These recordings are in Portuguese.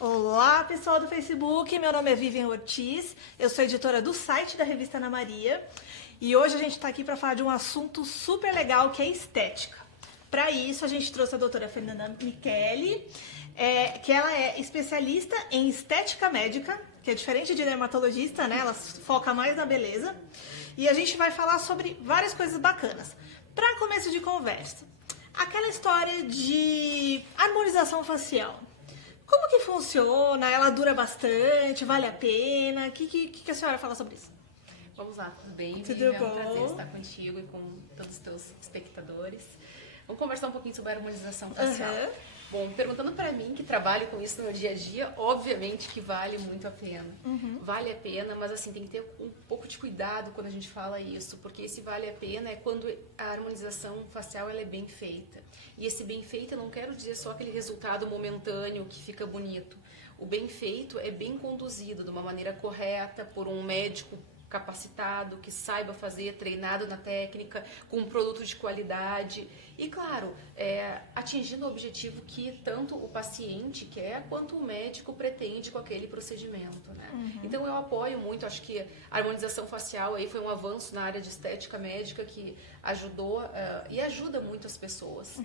Olá, pessoal do Facebook, meu nome é Vivian Ortiz, eu sou editora do site da revista Ana Maria e hoje a gente está aqui para falar de um assunto super legal que é estética. Para isso, a gente trouxe a doutora Fernanda Micheli, que ela é especialista em estética médica, que é diferente de dermatologista, né? Ela foca mais na beleza. E a gente vai falar sobre várias coisas bacanas. Para começo de conversa, aquela história de harmonização facial. Como que funciona? Ela dura bastante? Vale a pena? O que a senhora fala sobre isso? Vamos lá, tudo bem? Tudo Vivian? bom? É um prazer estar contigo e com todos os teus espectadores. Vamos conversar um pouquinho sobre a harmonização facial. Uhum. Bom, perguntando pra mim, que trabalho com isso no meu dia a dia, obviamente que vale muito a pena. Vale a pena, mas assim, tem que ter um pouco de cuidado quando a gente fala isso, porque esse vale a pena é quando a harmonização facial ela é bem feita. E esse bem feito eu não quero dizer só aquele resultado momentâneo que fica bonito. O bem feito é bem conduzido de uma maneira correta por um médico capacitado, que saiba fazer, treinado na técnica, com um produto de qualidade e, claro, atingindo o objetivo que tanto o paciente quer quanto o médico pretende com aquele procedimento, né? Então eu apoio muito, acho que a harmonização facial aí foi um avanço na área de estética médica que ajudou e ajuda muito as pessoas.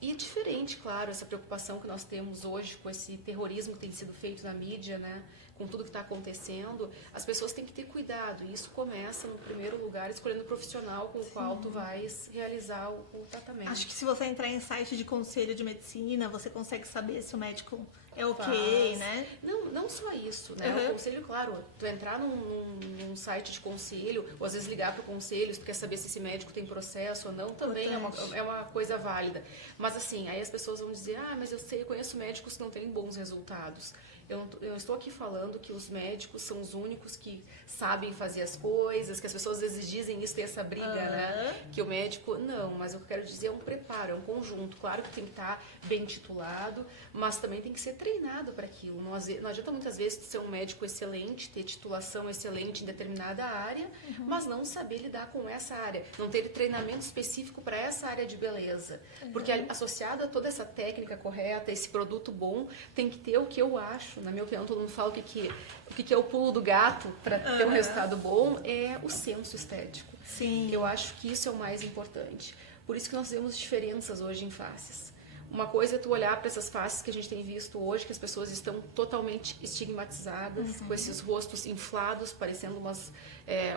E diferente, claro, essa preocupação que nós temos hoje com esse terrorismo que tem sido feito na mídia, né? Com tudo que está acontecendo, as pessoas têm que ter cuidado. E isso começa, no primeiro lugar, escolhendo o profissional com o qual tu vais realizar o tratamento. Acho que se você entrar em site de conselho de medicina, você consegue saber se o médico é ok, né? Não só isso, né? O conselho, claro, tu entrar num site de conselho, ou às vezes ligar para o conselho, se tu quer saber se esse médico tem processo ou não, também é uma coisa válida. Mas assim, aí as pessoas vão dizer, mas eu conheço médicos que não têm bons resultados. Eu estou aqui falando que os médicos são os únicos que sabem fazer as coisas, que as pessoas às vezes dizem isso, tem essa briga, né? Que o médico... Não, mas o que eu quero dizer é um preparo, é um conjunto. Claro que tem que estar bem titulado, mas também tem que ser treinado para aquilo. Não adianta muitas vezes ser um médico excelente, ter titulação excelente em determinada área, mas não saber lidar com essa área. Não ter treinamento específico para essa área de beleza. Porque associado a toda essa técnica correta, esse produto bom, tem que ter o que eu acho. Na minha opinião, todo mundo fala o que é o pulo do gato para ter um resultado bom, é o senso estético. Sim. Eu acho que isso é o mais importante. Por isso que nós vemos diferenças hoje em faces. Uma coisa é tu olhar para essas faces que a gente tem visto hoje, que as pessoas estão totalmente estigmatizadas, com esses rostos inflados, parecendo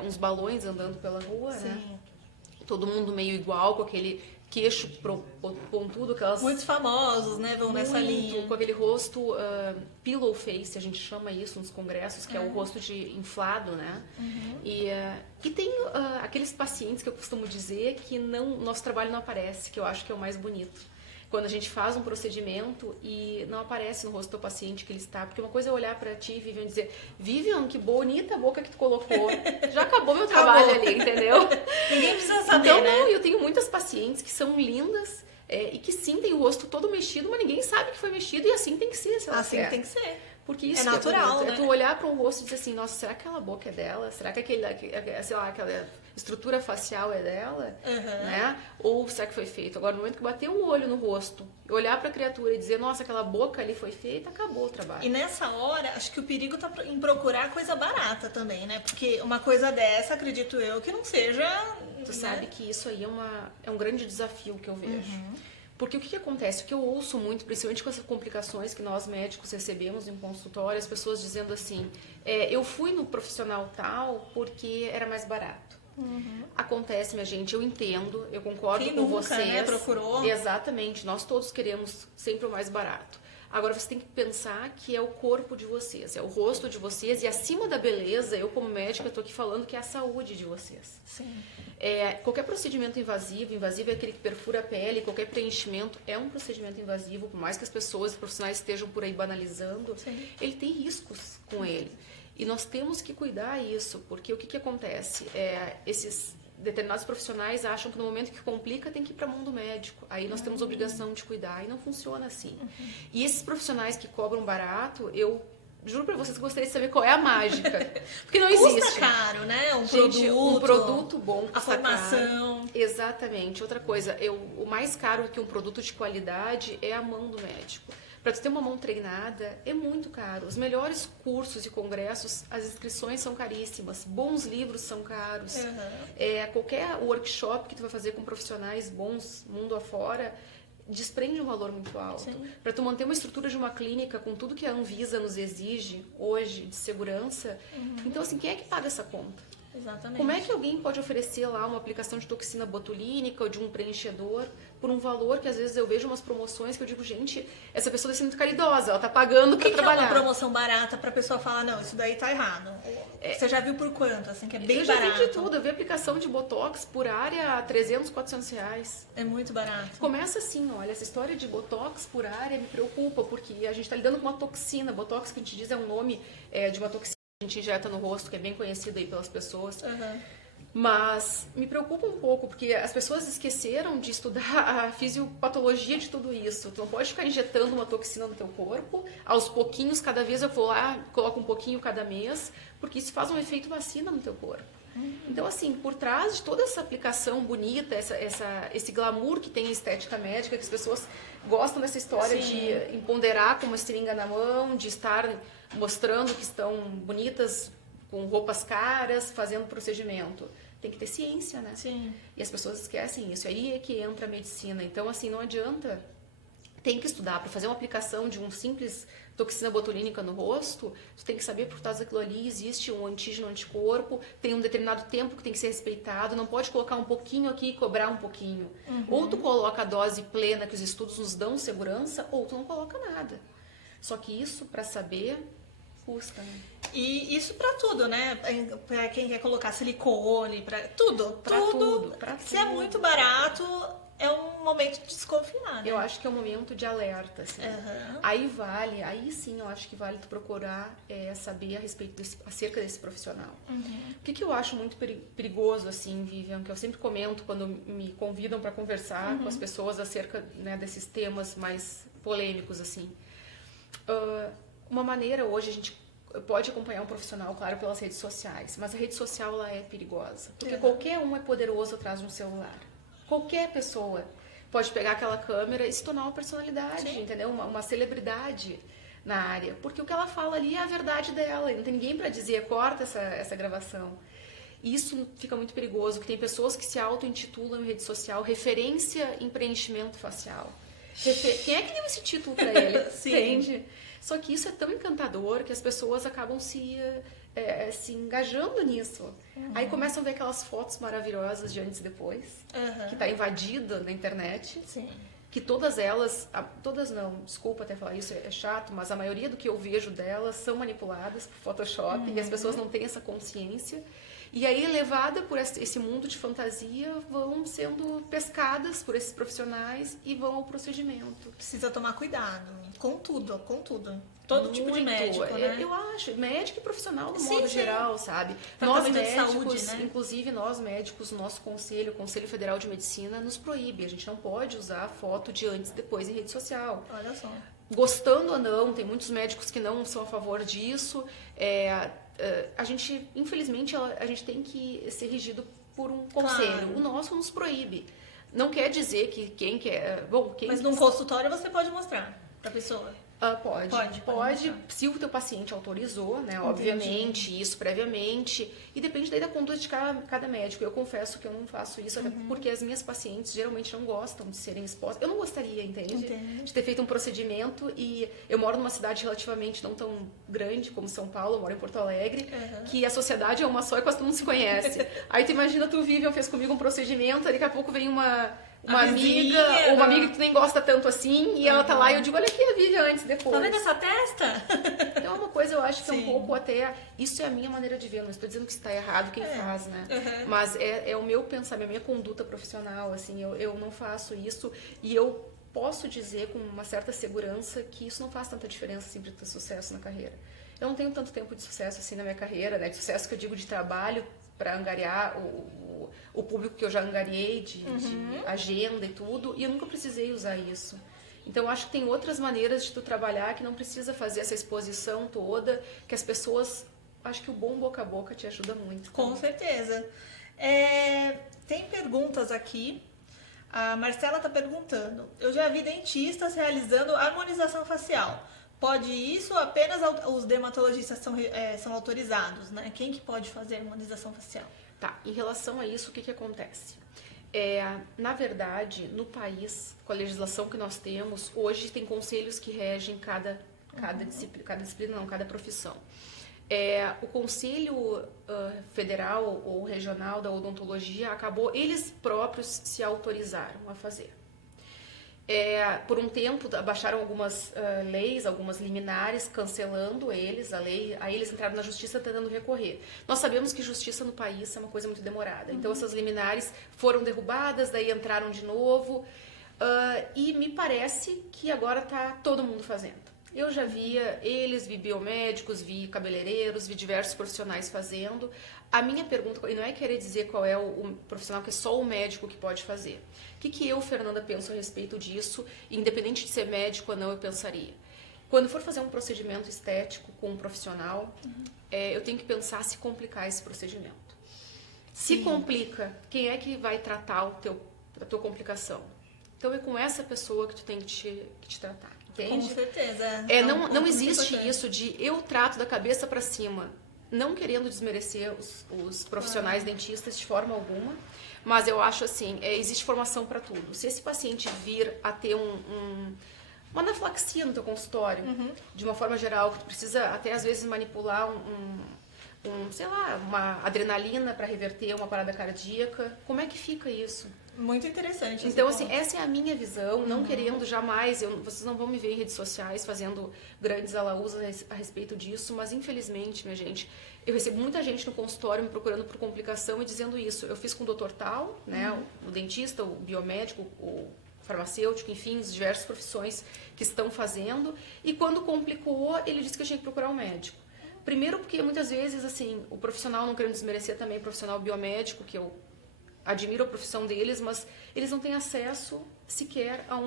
uns balões andando pela rua, né? Todo mundo meio igual, com aquele queixo pontudo, aquelas... Muitos famosos, né, vão nessa linha. Com aquele rosto pillow face, a gente chama isso nos congressos, que é o rosto de inflado, né? E tem aqueles pacientes que eu costumo dizer que nosso trabalho não aparece, que eu acho que é o mais bonito. Quando a gente faz um procedimento e não aparece no rosto do paciente que ele está. Porque uma coisa é olhar pra ti, Vivian, e dizer, Vivian, que bonita a boca que tu colocou. Já acabou meu trabalho ali, entendeu? Ninguém precisa saber, então, né? eu tenho muitas pacientes que são lindas e que sim, tem o rosto todo mexido, mas ninguém sabe que foi mexido e assim tem que ser. Assim tem que ser. Porque isso é natural, né? É tu olhar para um rosto e dizer assim, nossa, será que aquela boca é dela? Será que aquela estrutura facial é dela? Né? Ou será que foi feito? Agora, no momento que bater o olho no rosto, olhar para a criatura e dizer, nossa, aquela boca ali foi feita, acabou o trabalho. E nessa hora, acho que o perigo tá em procurar coisa barata também, né? Porque uma coisa dessa, acredito eu, que não seja... Tu sabe que isso aí é um grande desafio que eu vejo. Porque o que acontece? O que eu ouço muito, principalmente com essas complicações que nós médicos recebemos em consultório, as pessoas dizendo assim, eu fui no profissional tal porque era mais barato. Acontece, minha gente, eu entendo, eu concordo Quem com nunca, vocês. né, procurou? Exatamente, nós todos queremos sempre o mais barato. Agora, você tem que pensar que é o corpo de vocês, é o rosto de vocês e acima da beleza, eu como médica estou aqui falando que é a saúde de vocês. Sim. Qualquer procedimento invasivo é aquele que perfura a pele, qualquer preenchimento é um procedimento invasivo, por mais que as pessoas, os profissionais estejam por aí banalizando, ele tem riscos com ele. E nós temos que cuidar isso, porque o que acontece? Esses determinados profissionais acham que no momento que complica tem que ir para o mundo médico. Aí nós temos obrigação de cuidar e não funciona assim. E esses profissionais que cobram barato, eu juro pra vocês que gostaria de saber qual é a mágica. Porque não existe. Custa caro, né? Um produto bom. A formação. Caro. Exatamente. Outra coisa, o mais caro que um produto de qualidade é a mão do médico. Para tu ter uma mão treinada, é muito caro. Os melhores cursos e congressos, as inscrições são caríssimas. Bons livros são caros. Qualquer workshop que tu vai fazer com profissionais bons, mundo afora, desprende um valor muito alto. Para tu manter uma estrutura de uma clínica com tudo que a Anvisa nos exige hoje de segurança, então assim, quem é que paga essa conta? Exatamente. Como é que alguém pode oferecer lá uma aplicação de toxina botulínica ou de um preenchedor por um valor que às vezes eu vejo umas promoções que eu digo, gente, essa pessoa está sendo muito caridosa, ela está pagando para trabalhar. O que é uma promoção barata para a pessoa falar, não, isso daí tá errado? Você já viu por quanto? Assim, que é bem barato. Eu já vi de tudo. Eu vi aplicação de Botox por área a 300, 400 reais. É muito barato. Começa assim, olha, essa história de Botox por área me preocupa, porque a gente está lidando com uma toxina. Botox, que a gente diz, é um nome de uma toxina que a gente injeta no rosto, que é bem conhecida aí pelas pessoas. Mas me preocupa um pouco, porque as pessoas esqueceram de estudar a fisiopatologia de tudo isso. Tu não pode ficar injetando uma toxina no teu corpo, aos pouquinhos, cada vez eu vou lá, coloco um pouquinho cada mês, porque isso faz um efeito vacina no teu corpo. Então, assim, por trás de toda essa aplicação bonita, esse glamour que tem a estética médica, que as pessoas gostam dessa história de empoderar com uma seringa na mão, de estar mostrando que estão bonitas, com roupas caras, fazendo procedimento. Tem que ter ciência, né? Sim. E as pessoas esquecem isso. Aí é que entra a medicina. Então, assim, não adianta. Tem que estudar. Para fazer uma aplicação de um simples toxina botulínica no rosto, tu tem que saber por trás daquilo ali existe um antígeno, anticorpo, tem um determinado tempo que tem que ser respeitado, não pode colocar um pouquinho aqui e cobrar um pouquinho. Ou tu coloca a dose plena, que os estudos nos dão segurança, ou tu não coloca nada. Só que isso, para saber, custa, né? E isso pra tudo, né? Pra quem quer colocar silicone, pra tudo. Pra tudo. Se é muito barato, é um momento de desconfiar, né? Eu acho que é um momento de alerta, assim. Aí sim eu acho que vale tu procurar saber a respeito acerca desse profissional. O que eu acho muito perigoso, assim, Vivian, que eu sempre comento quando me convidam para conversar com as pessoas acerca, né, desses temas mais polêmicos, assim. Uma maneira hoje a gente pode acompanhar um profissional, claro, pelas redes sociais, mas a rede social ela é perigosa, porque qualquer um é poderoso atrás de um celular. Qualquer pessoa pode pegar aquela câmera e se tornar uma personalidade, entendeu? Uma celebridade na área, porque o que ela fala ali é a verdade dela, e não tem ninguém para dizer, corta essa gravação. E isso fica muito perigoso, que tem pessoas que se auto-intitulam em rede social referência em preenchimento facial. Quem é que deu esse título para ele? Entende? Só que isso é tão encantador que as pessoas acabam se engajando nisso. Aí começam a ver aquelas fotos maravilhosas de antes e depois, que está invadida na internet. Que todas elas, todas não, desculpa até falar isso, é chato, mas a maioria do que eu vejo delas são manipuladas por Photoshop e as pessoas não têm essa consciência. E aí, levada por esse mundo de fantasia, vão sendo pescadas por esses profissionais e vão ao procedimento. Precisa tomar cuidado com tudo, com tudo. Todo tipo de médico, né? Eu acho, médico e profissional no modo geral, sabe? Nós médicos, saúde, né? Inclusive nós médicos, o nosso conselho, o Conselho Federal de Medicina, nos proíbe. A gente não pode usar foto de antes e depois em rede social. Olha só. Gostando ou não, tem muitos médicos que não são a favor disso. A gente, infelizmente, a gente tem que ser regido por um conselho. Claro. O nosso nos proíbe. Não quer dizer que quem quer... Mas num consultório você pode mostrar para a pessoa. Pode, se o teu paciente autorizou, né? Entendi. Obviamente, isso previamente. E depende daí da conduta de cada médico. Eu confesso que eu não faço isso, até porque as minhas pacientes geralmente não gostam de serem expostas. Eu não gostaria, entende? De ter feito um procedimento e eu moro numa cidade relativamente não tão grande como São Paulo, eu moro em Porto Alegre, que a sociedade é uma só e quase todo mundo se conhece. Aí tu imagina, tu Vivian fez comigo um procedimento, daqui a pouco vem uma amiga, ou uma amiga que tu nem gosta tanto assim, e ela tá lá e eu digo, olha aqui a Vivian antes e depois. Tá vendo essa testa? Então é uma coisa, eu acho que é um pouco até... Isso é a minha maneira de ver, não estou dizendo que está errado quem faz, né? Mas é o meu pensamento, a minha conduta profissional, assim, eu não faço isso e eu posso dizer com uma certa segurança que isso não faz tanta diferença assim para ter sucesso na carreira. Eu não tenho tanto tempo de sucesso assim na minha carreira, né? De sucesso que eu digo de trabalho para angariar o público que eu já angariei, de agenda e tudo, e eu nunca precisei usar isso. Então, eu acho que tem outras maneiras de tu trabalhar que não precisa fazer essa exposição toda, que as pessoas... Acho que o bom boca a boca te ajuda muito. Com certeza. Tem perguntas aqui. A Marcela tá perguntando, eu já vi dentistas realizando harmonização facial. Pode isso ou apenas os dermatologistas são autorizados, né? Quem que pode fazer harmonização facial? Tá, em relação a isso, o que que acontece? Na verdade, no país, com a legislação que nós temos, hoje tem conselhos que regem cada disciplina, não, cada profissão. O Conselho Federal ou Regional da Odontologia eles próprios se autorizaram a fazer. Por um tempo, baixaram algumas leis, algumas liminares, cancelando eles, a lei, aí eles entraram na justiça tentando recorrer. Nós sabemos que justiça no país é uma coisa muito demorada, então essas liminares foram derrubadas, daí entraram de novo, e me parece que agora está todo mundo fazendo. Eu já via vi biomédicos, vi cabeleireiros, vi diversos profissionais fazendo. A minha pergunta, e não é querer dizer qual é o profissional, que é só o médico que pode fazer. O que eu, Fernanda, penso a respeito disso, independente de ser médico ou não, eu pensaria. Quando for fazer um procedimento estético com um profissional, eu tenho que pensar se complicar esse procedimento. Se complica, quem é que vai tratar a tua complicação? Então é com essa pessoa que tu tem que te tratar. Entende? Com certeza. Não existe isso de eu trato da cabeça para cima, não querendo desmerecer os profissionais dentistas de forma alguma, mas eu acho assim, existe formação para tudo. Se esse paciente vir a ter uma anafilaxia no teu consultório, de uma forma geral, que tu precisa até às vezes manipular sei lá, uma adrenalina para reverter uma parada cardíaca, como é que fica isso? Muito interessante. Então, assim, essa é a minha visão, não querendo jamais, vocês não vão me ver em redes sociais fazendo grandes alaúzas a respeito disso, mas infelizmente, minha gente, eu recebo muita gente no consultório me procurando por complicação e dizendo isso. Eu fiz com o doutor tal, né, o dentista, o biomédico, o farmacêutico, enfim, as diversas profissões que estão fazendo, e quando complicou, ele disse que eu tinha que procurar um médico. Primeiro porque muitas vezes, assim, o profissional, não querendo desmerecer também o profissional biomédico, que eu admiro a profissão deles, mas eles não têm acesso sequer a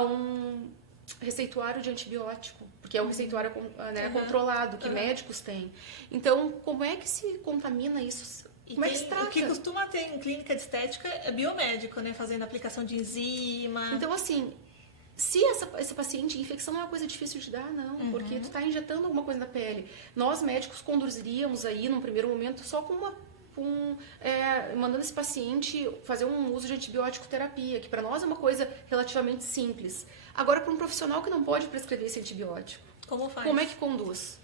um receituário de antibiótico, porque é um receituário controlado, que médicos têm. Então, como é que se contamina isso? Como é que se trata? O que costuma ter em clínica de estética é biomédico, né? Fazendo aplicação de enzima. Então, assim, se essa paciente, infecção não é uma coisa difícil de dar, não, porque tu está injetando alguma coisa na pele. Nós, médicos, conduziríamos aí, num primeiro momento, só com mandando esse paciente fazer um uso de antibiótico terapia, que para nós é uma coisa relativamente simples. Agora, para um profissional que não pode prescrever esse antibiótico, como faz? Como é que conduz?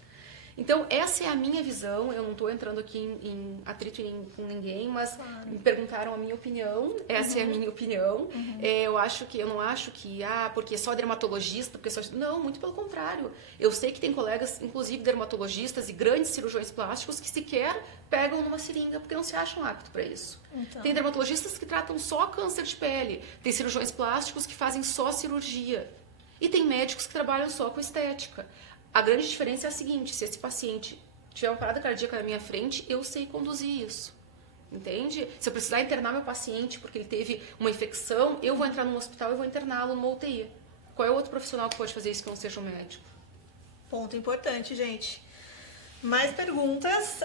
Então, essa é a minha visão. Eu não estou entrando aqui em atrito com ninguém, mas me perguntaram a minha opinião. Essa é a minha opinião. Eu não acho que, porque é só dermatologista, porque não, muito pelo contrário. Eu sei que tem colegas, inclusive dermatologistas e grandes cirurgiões plásticos, que sequer pegam numa seringa porque não se acham aptos para isso. Então. Tem dermatologistas que tratam só câncer de pele, tem cirurgiões plásticos que fazem só cirurgia. E tem médicos que trabalham só com estética. A grande diferença é a seguinte: se esse paciente tiver uma parada cardíaca na minha frente, eu sei conduzir isso. Entende? Se eu precisar internar meu paciente porque ele teve uma infecção, eu vou entrar num hospital e vou interná-lo numa UTI. Qual é o outro profissional que pode fazer isso que não seja um médico? Ponto importante, gente. Mais perguntas.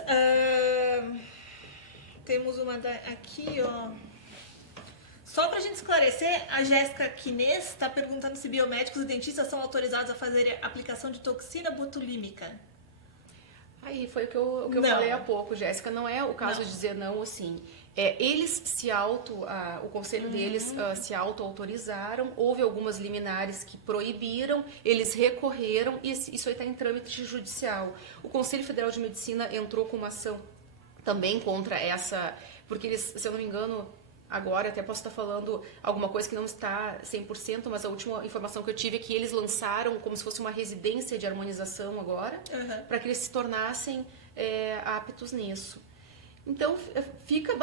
Temos uma aqui, ó. Só pra gente esclarecer, a Jéssica Quinês está perguntando se biomédicos e dentistas são autorizados a fazer aplicação de toxina botulímica. Aí foi o que eu falei há pouco, Jéssica. Não é o caso de dizer não assim. Eles o conselho deles se auto-autorizaram, houve algumas liminares que proibiram, eles recorreram e isso aí está em trâmite judicial. O Conselho Federal de Medicina entrou com uma ação também contra essa, porque eles, se eu não me engano, agora até posso estar falando alguma coisa que não está 100%, mas a última informação que eu tive é que eles lançaram como se fosse uma residência de harmonização agora, para que eles se tornassem aptos nisso. Então, fica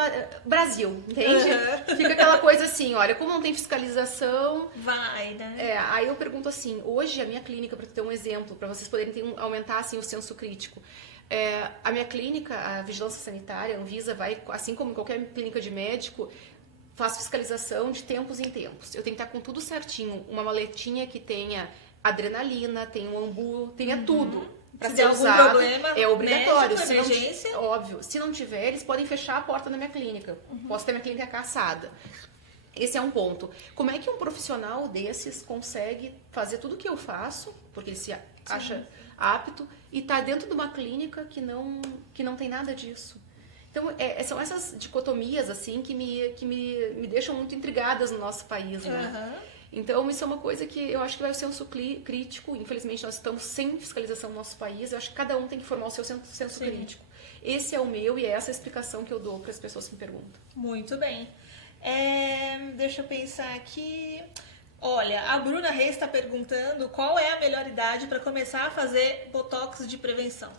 Brasil, entende? Fica aquela coisa assim, olha, como não tem fiscalização... Vai, né? Aí eu pergunto assim, hoje a minha clínica, para ter um exemplo, para vocês poderem aumentar assim, o senso crítico, a minha clínica, a Vigilância Sanitária, a Anvisa, vai, assim como em qualquer clínica de médico, faz fiscalização de tempos em tempos. Eu tenho que estar com tudo certinho, uma maletinha que tenha adrenalina, tenha um ambu, tenha tudo. Para ser usado, problema, é obrigatório. Médico, óbvio. Se não tiver, eles podem fechar a porta da minha clínica. Posso ter minha clínica caçada. Esse é um ponto. Como é que um profissional desses consegue fazer tudo o que eu faço, porque ele se acha apto, e tá dentro de uma clínica que não tem nada disso? Então, são essas dicotomias, assim, que me deixam muito intrigadas no nosso país, né? Então, isso é uma coisa que eu acho que vai ser um senso crítico. Infelizmente, nós estamos sem fiscalização no nosso país. Eu acho que cada um tem que formar o seu senso crítico. Esse é o meu e é essa a explicação que eu dou para as pessoas que me perguntam. Muito bem. Deixa eu pensar aqui. Olha, a Bruna Reis está perguntando qual é a melhor idade para começar a fazer botox de prevenção.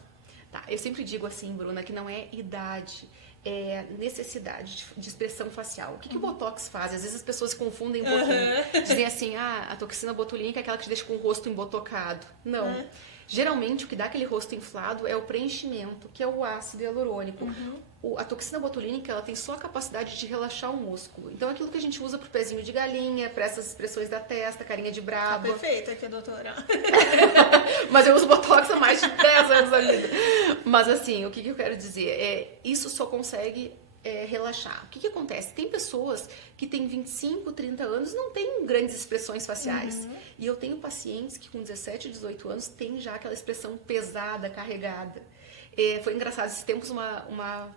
Tá, eu sempre digo assim, Bruna, que não é idade, é necessidade de expressão facial. O que o Botox faz? Às vezes as pessoas se confundem um pouquinho. Dizem assim, a toxina botulínica é aquela que te deixa com o rosto embotocado. Não. Geralmente, o que dá aquele rosto inflado é o preenchimento, que é o ácido hialurônico. A toxina botulínica, ela tem só a capacidade de relaxar o músculo. Então, aquilo que a gente usa pro pezinho de galinha, para essas expressões da testa, carinha de braba. Tá perfeita aqui, doutora. Mas eu uso Botox há mais de 10 anos da vida. Mas, assim, o que eu quero dizer? Isso só consegue relaxar. O que acontece? Tem pessoas que têm 25, 30 anos e não têm grandes expressões faciais. E eu tenho pacientes que com 17, 18 anos têm já aquela expressão pesada, carregada. Foi engraçado, esses tempos uma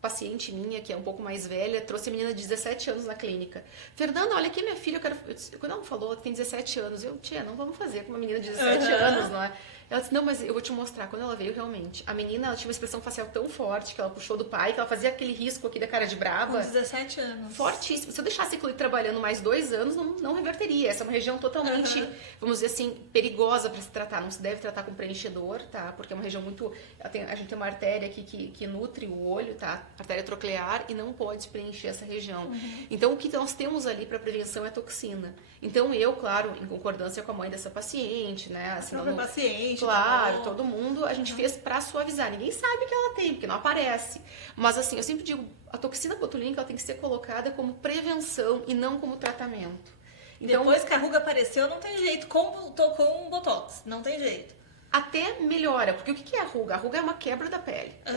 paciente minha, que é um pouco mais velha, trouxe a menina de 17 anos na clínica. Fernanda, olha aqui minha filha, quando ela falou que tem 17 anos, tia, não vamos fazer com uma menina de 17 anos, não é? Ela disse, não, mas eu vou te mostrar. Quando ela veio, realmente, a menina, ela tinha uma expressão facial tão forte que ela puxou do pai, que ela fazia aquele risco aqui da cara de brava. Com 17 anos. Fortíssimo. Se eu deixasse aquilo trabalhando mais 2 anos, não reverteria. Essa é uma região totalmente, vamos dizer assim, perigosa para se tratar. Não se deve tratar com preenchedor, tá? Porque é uma região muito... A gente tem uma artéria aqui que nutre o olho, tá? Artéria troclear, e não pode preencher essa região. Então, o que nós temos ali para prevenção é toxina. Então, eu, claro, em concordância com a mãe dessa paciente, né? Assim, A própria paciente. Claro, todo mundo, a gente fez pra suavizar. Ninguém sabe que ela tem, porque não aparece. Mas assim, eu sempre digo, a toxina botulínica ela tem que ser colocada como prevenção e não como tratamento. Então, depois que a ruga apareceu, não tem jeito. Com um botox, não tem jeito. Até melhora, porque o que é a ruga? A ruga é uma quebra da pele, é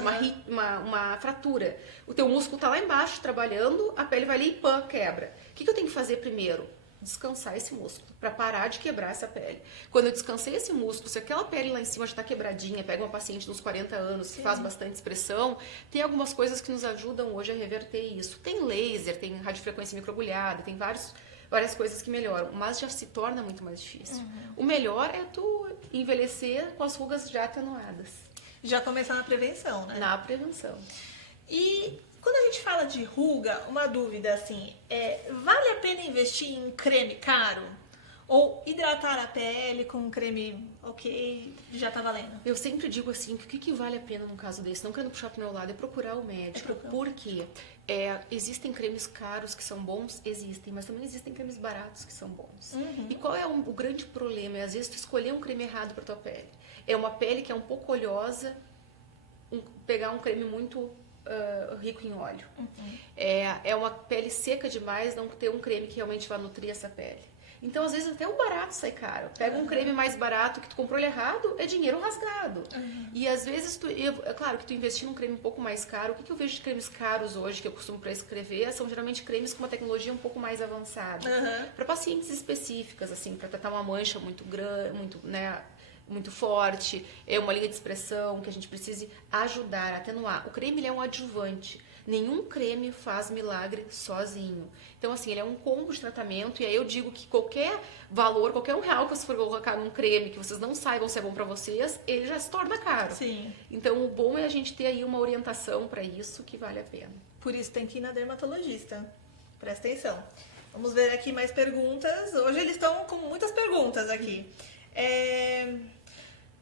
uma fratura. O teu músculo tá lá embaixo trabalhando, a pele vai ali e pã, quebra. O que eu tenho que fazer primeiro? Descansar esse músculo, para parar de quebrar essa pele. Quando eu descansei esse músculo, se aquela pele lá em cima já está quebradinha, pega uma paciente dos 40 anos que faz bastante expressão, tem algumas coisas que nos ajudam hoje a reverter isso. Tem laser, tem radiofrequência microagulhada, tem várias coisas que melhoram, mas já se torna muito mais difícil. O melhor é tu envelhecer com as rugas já atenuadas. Já começar na prevenção, né? Na prevenção. E quando a gente fala de ruga, uma dúvida assim, vale a pena investir em creme caro? Ou hidratar a pele com um creme ok, já tá valendo? Eu sempre digo assim, que o que vale a pena num caso desse, não querendo puxar pro meu lado, é procurar o médico. Por quê? Existem cremes caros que são bons? Existem, mas também existem cremes baratos que são bons. E qual é o grande problema? É às vezes tu escolher um creme errado pra tua pele. É uma pele que é um pouco oleosa, pegar um creme muito rico em óleo. É uma pele seca demais, não ter um creme que realmente vai nutrir essa pele. Então, às vezes, até o barato sai caro. Pega um creme mais barato que tu comprou ele errado, é dinheiro rasgado. E, às vezes, é claro que tu investir num creme um pouco mais caro. O que eu vejo de cremes caros hoje, que eu costumo prescrever, são geralmente cremes com uma tecnologia um pouco mais avançada. Para pacientes específicas, assim, para tratar uma mancha muito grande, muito forte, uma linha de expressão que a gente precise ajudar, atenuar. O creme ele é um adjuvante. Nenhum creme faz milagre sozinho. Então, assim, ele é um combo de tratamento. E aí eu digo que qualquer valor, qualquer R$1 que você for colocar num creme que vocês não saibam se é bom pra vocês, ele já se torna caro. Sim. Então, o bom é a gente ter aí uma orientação pra isso que vale a pena. Por isso tem que ir na dermatologista. Presta atenção. Vamos ver aqui mais perguntas. Hoje eles estão com muitas perguntas aqui.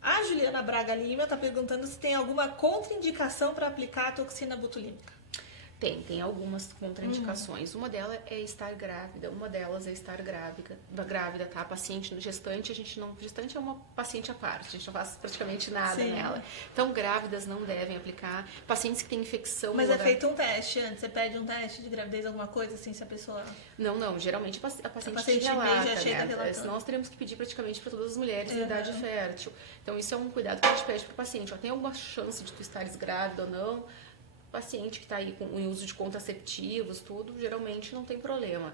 A Juliana Braga Lima está perguntando se tem alguma contraindicação para aplicar a toxina botulínica. Tem algumas contraindicações. Uma delas é estar grávida, uma delas é estar grávida, tá? Paciente gestante, gestante é uma paciente à parte, a gente não faz praticamente nada nela. Então, grávidas não devem aplicar. Pacientes que têm infecção... Mas é feito um teste antes? Você pede um teste de gravidez, alguma coisa assim, se a pessoa... Não, geralmente a paciente relata, já chega relatando. Senão nós teremos que pedir praticamente para todas as mulheres em idade fértil. Então, isso é um cuidado que a gente pede para o paciente. Tem alguma chance de tu estares grávida ou não? paciente que está aí com o uso de contraceptivos, tudo, geralmente não tem problema.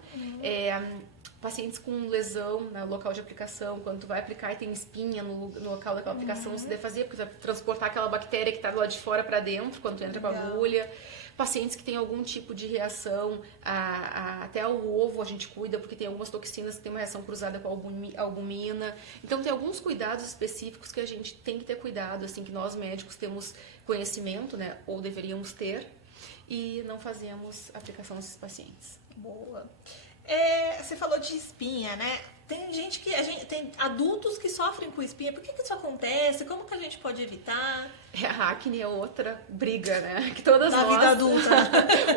Pacientes com lesão no local de aplicação, quando tu vai aplicar e tem espinha no local daquela aplicação, não se deve fazer, porque tu vai transportar aquela bactéria que está do lado de fora para dentro, quando tu entra com a agulha. Pacientes que têm algum tipo de reação até ao ovo, a gente cuida, porque tem algumas toxinas que têm uma reação cruzada com a albumina. Então, tem alguns cuidados específicos que a gente tem que ter cuidado, assim, que nós médicos temos conhecimento, né, ou deveríamos ter, e não fazemos aplicação nesses pacientes. Boa. Você falou de espinha, né? Tem gente que tem adultos que sofrem com espinha. Por que isso acontece? Como que a gente pode evitar? A acne é outra briga, né? Que todas Na nós vida adulta.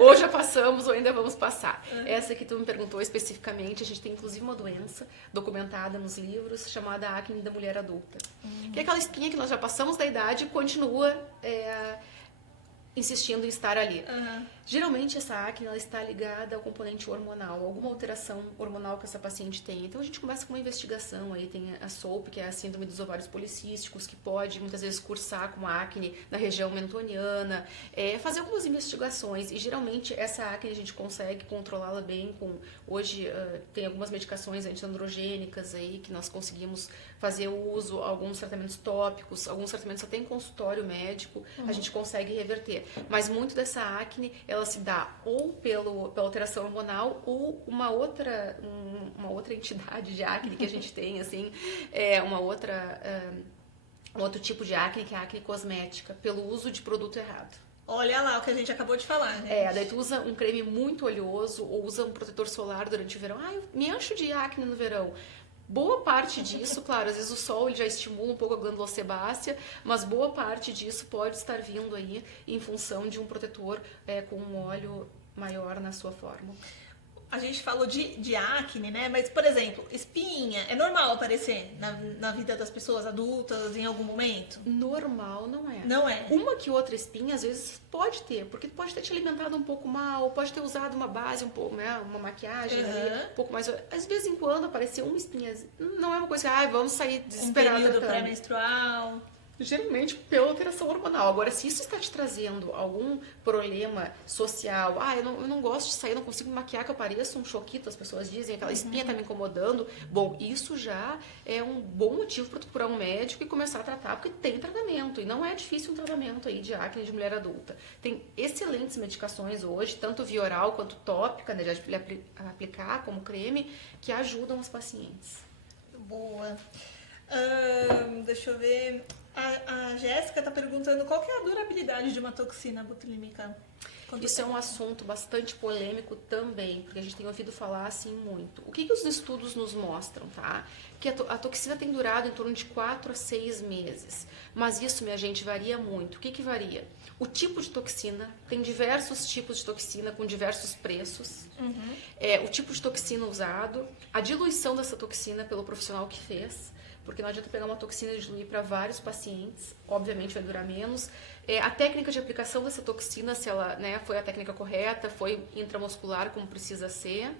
ou já passamos ou ainda vamos passar. Essa que tu me perguntou especificamente, a gente tem inclusive uma doença documentada nos livros chamada acne da mulher adulta. Que é aquela espinha que nós já passamos da idade e continua insistindo em estar ali. Geralmente essa acne ela está ligada ao componente hormonal, alguma alteração hormonal que essa paciente tem. Então a gente começa com uma investigação, aí tem a SOP, que é a síndrome dos ovários policísticos, que pode muitas vezes cursar com acne na região mentoniana, fazer algumas investigações, e geralmente essa acne a gente consegue controlá-la bem hoje tem algumas medicações antiandrogênicas aí que nós conseguimos fazer uso, alguns tratamentos tópicos, alguns tratamentos até em consultório médico, a gente consegue reverter. Mas muito dessa acne, ela se dá ou pela alteração hormonal ou uma outra entidade de acne que a gente tem, assim, um outro tipo de acne, que é a acne cosmética, pelo uso de produto errado. Olha lá o que a gente acabou de falar, gente. Daí tu usa um creme muito oleoso ou usa um protetor solar durante o verão. Eu me encho de acne no verão. Boa parte disso, claro, às vezes o sol ele já estimula um pouco a glândula sebácea, mas boa parte disso pode estar vindo aí em função de um protetor com um óleo maior na sua forma. A gente falou de acne, né? Mas, por exemplo, espinha, é normal aparecer na vida das pessoas adultas em algum momento? Normal não é. Não é? Uma que outra espinha, às vezes, pode ter, porque pode ter te alimentado um pouco mal, pode ter usado uma base, um pouco, né? Uma maquiagem ali, um pouco mais... Às vezes, em quando, aparecer uma espinha, não é uma coisa que, vamos sair desesperada. Um período pré-menstrual... Geralmente pela alteração hormonal. Agora, se isso está te trazendo algum problema social, eu não gosto de sair, não consigo me maquiar, que eu pareço um choquito, as pessoas dizem, aquela espinha está me incomodando. Bom, isso já é um bom motivo para tu procurar um médico e começar a tratar, porque tem tratamento, e não é difícil um tratamento aí de acne de mulher adulta. Tem excelentes medicações hoje, tanto via oral quanto tópica, né, de aplicar como creme, que ajudam os pacientes. Boa. Deixa eu ver... A Jéssica está perguntando qual que é a durabilidade de uma toxina botulínica. Isso é um assunto bastante polêmico também, porque a gente tem ouvido falar assim muito. O que os estudos nos mostram, tá? Que a toxina tem durado em torno de 4 a 6 meses. Mas isso, minha gente, varia muito. O que varia? O tipo de toxina, tem diversos tipos de toxina com diversos preços. O tipo de toxina usado, a diluição dessa toxina pelo profissional que fez, porque não adianta pegar uma toxina e diluir para vários pacientes, obviamente vai durar menos. A técnica de aplicação dessa toxina, se ela foi a técnica correta, foi intramuscular como precisa ser.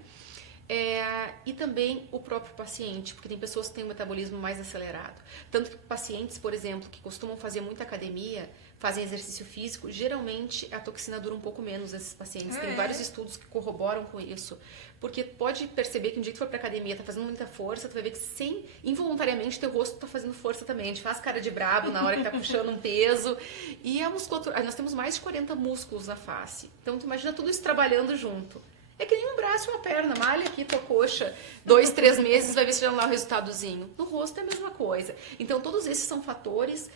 E também o próprio paciente, porque tem pessoas que têm um metabolismo mais acelerado. Tanto que pacientes, por exemplo, que costumam fazer muita academia, fazem exercício físico, geralmente a toxina dura um pouco menos nesses pacientes. Tem vários estudos que corroboram com isso. Porque pode perceber que um dia que tu for pra academia, tá fazendo muita força, tu vai ver que involuntariamente teu rosto tá fazendo força também. A gente faz cara de brabo na hora que tá puxando um peso. E a musculatura, nós temos mais de 40 músculos na face. Então tu imagina tudo isso trabalhando junto. É que nem um braço e uma perna, malha aqui tua coxa, 2, 3 meses, vai ver se já lá o resultadozinho. No rosto é a mesma coisa. Então, todos esses são fatores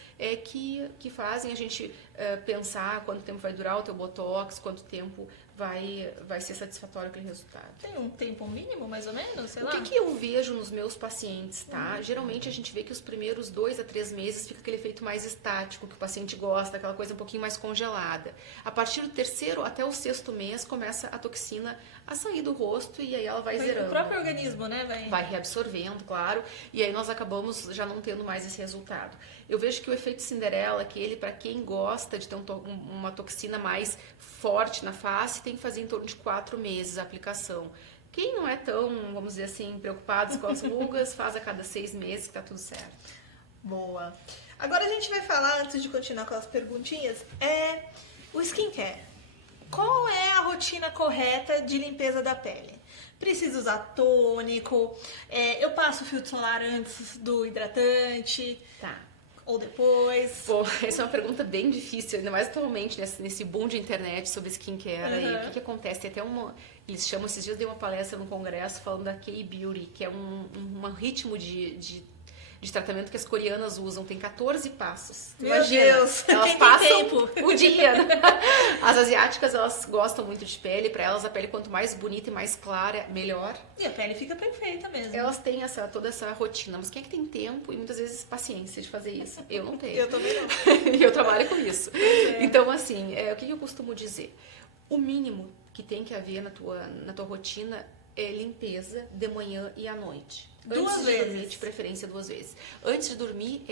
que fazem a gente pensar quanto tempo vai durar o teu botox, quanto tempo vai ser satisfatório aquele resultado. Tem um tempo mínimo, mais ou menos? Sei lá. O que eu vejo nos meus pacientes, tá? Geralmente a gente vê que os primeiros 2 a 3 meses fica aquele efeito mais estático, que o paciente gosta, aquela coisa um pouquinho mais congelada. A partir do 3º até o 6º mês começa a toxina a sair do rosto e aí ela vai zerando. O próprio organismo, né? Vai reabsorvendo, claro, e aí nós acabamos já não tendo mais esse resultado. Eu vejo que o efeito Cinderela, que ele, para quem gosta de ter uma toxina mais forte na face, tem que fazer em torno de 4 meses a aplicação. Quem não é tão, vamos dizer assim, preocupado com as rugas, faz a cada 6 meses que tá tudo certo. Boa. Agora a gente vai falar, antes de continuar com as perguntinhas, o skincare. qual é a rotina correta de limpeza da pele? Preciso usar tônico? Eu passo filtro solar antes do hidratante? Tá. Ou depois? Bom, essa é uma pergunta bem difícil, ainda mais atualmente, nesse boom de internet sobre skincare. E o que acontece? Tem até eles chamam, esses dias eu dei uma palestra no congresso falando da K-Beauty, que é um ritmo de tratamento que as coreanas usam. Tem 14 passos. Meu Imagina, Deus, elas quem tem passam tempo? o dia. As asiáticas, elas gostam muito de pele. Para elas, a pele quanto mais bonita e mais clara, melhor. E a pele fica perfeita mesmo. Elas têm toda essa rotina, mas quem é que tem tempo e muitas vezes paciência de fazer isso? Eu não tenho. Eu também não. E eu trabalho com isso. Então, assim, o que eu costumo dizer? O mínimo que tem que haver na tua rotina é limpeza de manhã e à noite. Antes de dormir, de preferência 2 vezes. Antes de dormir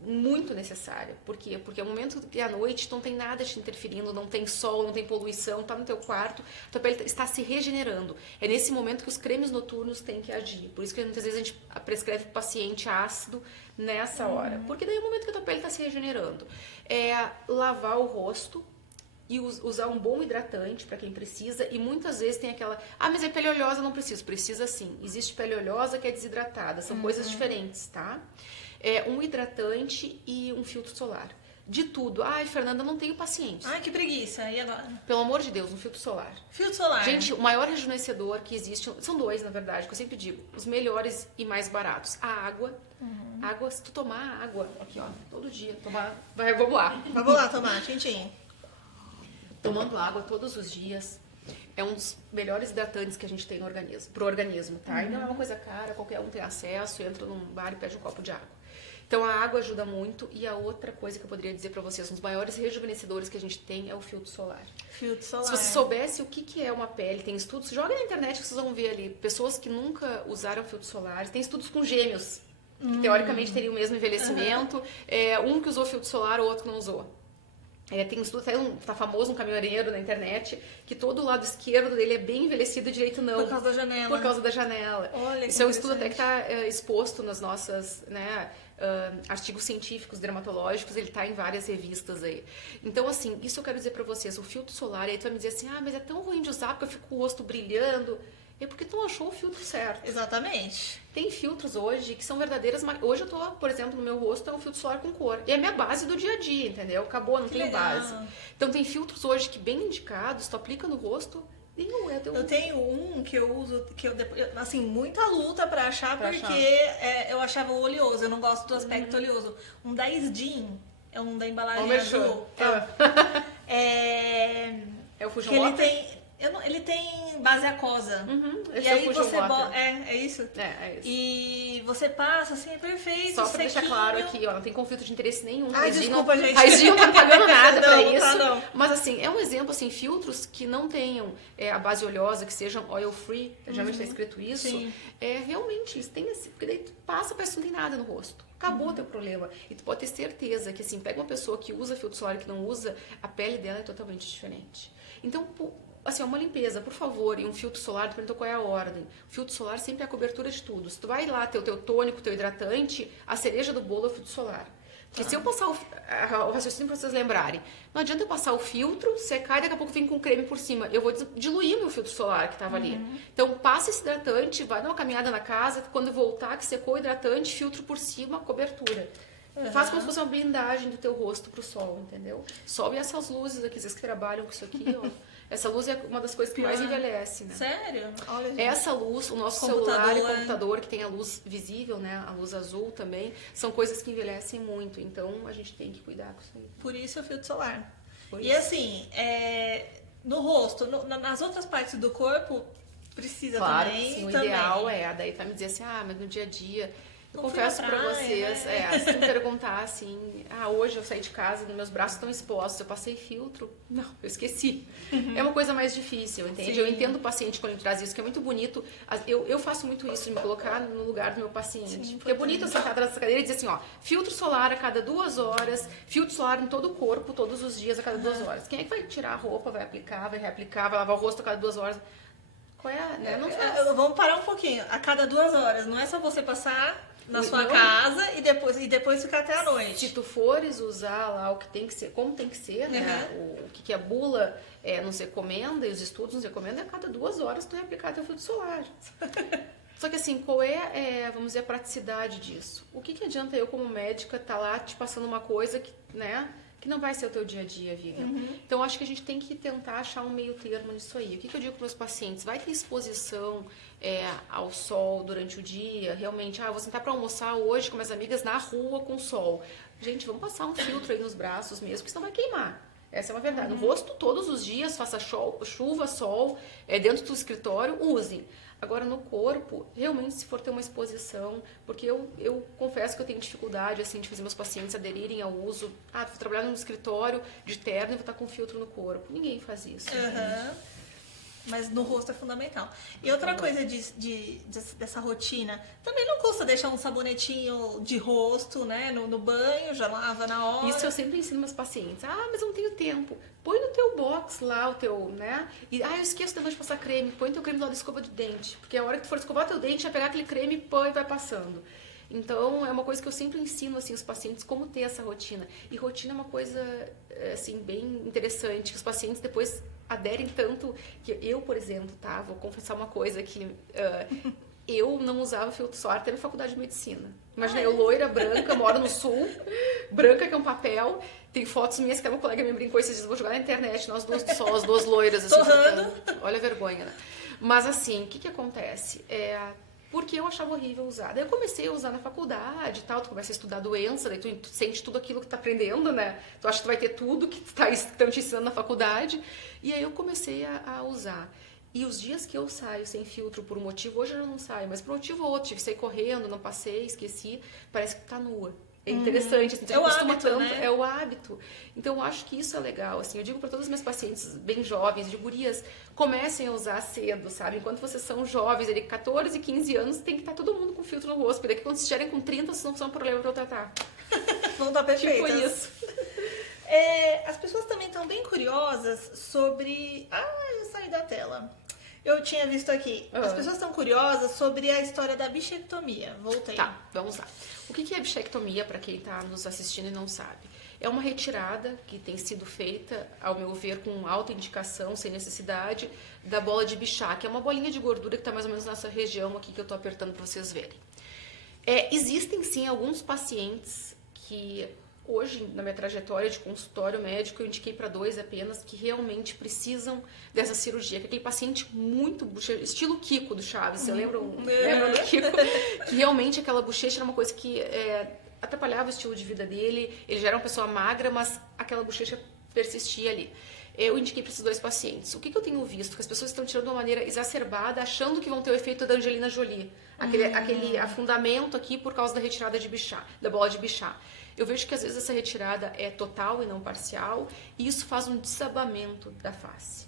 muito necessária. Por quê? Porque é o momento que à noite não tem nada te interferindo, não tem sol, não tem poluição, tá no teu quarto, tua pele está se regenerando. É nesse momento que os cremes noturnos têm que agir. Por isso que muitas vezes a gente prescreve pro paciente ácido nessa hora. Porque daí é o momento que a tua pele está se regenerando. É lavar o rosto e usar um bom hidratante para quem precisa. E muitas vezes tem aquela, mas é pele oleosa, não preciso. Precisa sim. Existe pele oleosa que é desidratada. São coisas diferentes, tá? Um hidratante e um filtro solar. De tudo. Fernanda, não tenho paciência. Ai, que preguiça. E agora? Pelo amor de Deus, um filtro solar. Filtro solar. Gente, o maior rejuvenescedor que existe, são 2, na verdade, que eu sempre digo, os melhores e mais baratos. A água. Água, se tu tomar água, aqui ó, todo dia, vamos lá. Vamos lá tomar, quentinho. Tomando água todos os dias é um dos melhores hidratantes que a gente tem no organismo, pro organismo, tá? E não é uma coisa cara, qualquer um tem acesso, entra num bar e pede um copo de água. Então a água ajuda muito. E a outra coisa que eu poderia dizer pra vocês, um dos maiores rejuvenescedores que a gente tem é o filtro solar. Filtro solar. Se você soubesse o que é uma pele, tem estudos, joga na internet que vocês vão ver ali, pessoas que nunca usaram filtro solar, tem estudos com gêmeos, que teoricamente teriam o mesmo envelhecimento, um que usou filtro solar, o outro que não usou. Tem um estudo, tá famoso, um caminhoneiro na internet, que todo o lado esquerdo dele é bem envelhecido, o direito não. Por causa da janela. Por causa da janela. Olha, isso é um estudo até que está exposto nas nossas, artigos científicos, dermatológicos, ele tá em várias revistas aí. Então, assim, isso eu quero dizer pra vocês, o filtro solar, aí tu vai me dizer assim, mas é tão ruim de usar porque eu fico com o rosto brilhando. É porque tu não achou o filtro certo. Exatamente. Tem filtros hoje que são verdadeiras... Hoje eu tô, por exemplo, no meu rosto é um filtro solar com cor. E é a minha base do dia a dia, entendeu? Acabou, não tem base. Então tem filtros hoje que bem indicados, tu aplica no rosto e não é teu... Eu tenho um que eu uso, que assim, muita luta pra achar, porque eu achava oleoso, eu não gosto do aspecto oleoso. Um da Skin, é um da embalagem azul. É o Fusion que ele Water? tem... ele tem base aquosa. Esse E é o aí Fusion você Water. é isso? É isso. E você passa assim, é perfeito. Só pra deixar sequinho. claro aqui, ó, não tem conflito de interesse nenhum. Desculpa, gente. A Skin não tá pagando nada pra Não, isso. tá, não. Mas assim, é um exemplo, assim, filtros que não tenham a base oleosa, que sejam oil free, geralmente tá escrito isso. Sim. Realmente, eles têm assim, porque daí tu passa, parece que não tem nada no rosto. Acabou o teu problema. E tu pode ter certeza que, assim, pega uma pessoa que usa filtro solar e que não usa, a pele dela é totalmente diferente. Então, assim, uma limpeza, por favor, e um filtro solar, tu perguntou qual é a ordem. O filtro solar sempre é a cobertura de tudo. Se tu vai lá ter o teu tônico, teu hidratante, a cereja do bolo é o filtro solar. Porque se eu passar o raciocínio pra vocês lembrarem, não adianta eu passar o filtro, secar e daqui a pouco vem com creme por cima. Eu vou diluir meu filtro solar que tava ali. Então, passa esse hidratante, vai dar uma caminhada na casa, quando voltar, que secou o hidratante, filtro por cima, cobertura. Faz como se fosse uma blindagem do teu rosto pro sol, entendeu? Sobe essas luzes aqui, vocês que trabalham com isso aqui, ó. Essa luz é uma das coisas que mais envelhece, né? Sério? Olha, gente. Essa luz, o nosso celular e computador, que tem a luz visível, né? A luz azul também, são coisas que envelhecem muito. Então, a gente tem que cuidar com isso aí. Por isso é o filtro solar. E assim, no rosto, nas outras partes do corpo, precisa claro, também. Sim, o ideal daí vai me dizer assim, mas no dia a dia... Eu confesso pra vocês, se tu me perguntar assim, hoje eu saí de casa, meus braços estão expostos, eu passei filtro? Não, eu esqueci. É uma coisa mais difícil, entende? Sim. Eu entendo o paciente quando ele traz isso, que é muito bonito. Eu faço muito isso, de me colocar no lugar do meu paciente. Sim, porque é bonito eu sentar nessa cadeira e dizer assim, filtro solar a cada 2 horas, filtro solar em todo o corpo, todos os dias, a cada 2 horas. Quem é que vai tirar a roupa, vai aplicar, vai reaplicar, vai lavar o rosto a cada 2 horas? Qual é? Né? Não faz. Vamos parar um pouquinho. A cada 2 horas, não é só você passar... na sua casa e depois ficar até a noite. Se tu fores usar lá o que tem que ser, como tem que ser, né? O que a bula nos recomenda e os estudos nos recomendam, a cada 2 horas tu reaplicar teu filtro solar. Só que assim, qual vamos dizer, a praticidade disso? O que adianta eu, como médica, tá lá te passando uma coisa que, né, que não vai ser o teu dia a dia, Vivian? Então, acho que a gente tem que tentar achar um meio termo nisso aí. O que eu digo para meus pacientes? Vai ter exposição ao sol durante o dia, realmente, vou sentar para almoçar hoje com minhas amigas na rua com sol. Gente, vamos passar um filtro aí nos braços mesmo, porque senão vai queimar. Essa é uma verdade. No rosto, todos os dias, faça chuva, sol, dentro do escritório, usem. Agora, no corpo, realmente, se for ter uma exposição, porque eu confesso que eu tenho dificuldade, assim, de fazer meus pacientes aderirem ao uso. Vou trabalhar num escritório de terno e vou estar com filtro no corpo. Ninguém faz isso. Mas no rosto é fundamental. E outra coisa dessa rotina, também não custa deixar um sabonetinho de rosto, né, no banho, já lava na hora. Isso eu sempre ensino meus pacientes. Mas eu não tenho tempo. Põe no teu box lá o teu, né? E, eu esqueço depois de passar creme. Põe teu creme lá da escova de dente. Porque a hora que tu for escovar teu dente, vai pegar aquele creme, põe e vai passando. Então, é uma coisa que eu sempre ensino, assim, os pacientes como ter essa rotina. E rotina é uma coisa, assim, bem interessante, que os pacientes depois aderem tanto, que eu, por exemplo, vou confessar uma coisa que eu não usava filtro solar até na faculdade de medicina. Imagina, eu loira, branca, moro no sul, branca que é um papel, tem fotos minhas que uma colega me brincou esses dias, vou jogar na internet, nós duas do sol, as duas loiras, assim, olha a vergonha, né? Mas assim, o que acontece? Porque eu achava horrível usar. Daí eu comecei a usar na faculdade e tal, tu começa a estudar doença, daí tu sente tudo aquilo que tu tá aprendendo, né? Tu acha que tu vai ter tudo que estão te ensinando na faculdade. E aí eu comecei a usar. E os dias que eu saio sem filtro por um motivo, hoje eu já não saio, mas por um motivo ou outro, tive que sair correndo, não passei, esqueci, parece que tu tá nua. É interessante, assim, é o hábito, tanto, né? É o hábito. Então, eu acho que isso é legal, assim, eu digo para todos os meus pacientes bem jovens, de gurias, comecem a usar cedo, sabe? Enquanto vocês são jovens, ali, 14, 15 anos, tem que estar todo mundo com filtro no rosto, porque daqui quando vocês estiverem com 30, vocês não são um problema para eu tratar. Vão estar perfeitas. Tipo isso. As pessoas também estão bem curiosas sobre... eu saí da tela. Eu tinha visto aqui. As pessoas estão curiosas sobre a história da bichectomia. Voltei. Tá, vamos lá. O que é bichectomia, para quem está nos assistindo e não sabe? É uma retirada que tem sido feita, ao meu ver, com alta indicação, sem necessidade, da bola de Bichat, que é uma bolinha de gordura que está mais ou menos nessa região aqui que eu estou apertando para vocês verem. Existem, sim, alguns pacientes que... Hoje, na minha trajetória de consultório médico, eu indiquei para 2 apenas que realmente precisam dessa cirurgia. Que é aquele paciente muito estilo Kiko do Chaves, você lembra do Kiko? Que realmente aquela bochecha era uma coisa que atrapalhava o estilo de vida dele. Ele já era uma pessoa magra, mas aquela bochecha persistia ali. Eu indiquei para esses 2 pacientes. O que eu tenho visto? Que as pessoas estão tirando de uma maneira exacerbada, achando que vão ter o efeito da Angelina Jolie. Aquele afundamento aqui por causa da retirada de Bichat, da bola de Bichat. Eu vejo que às vezes essa retirada é total e não parcial, e isso faz um desabamento da face.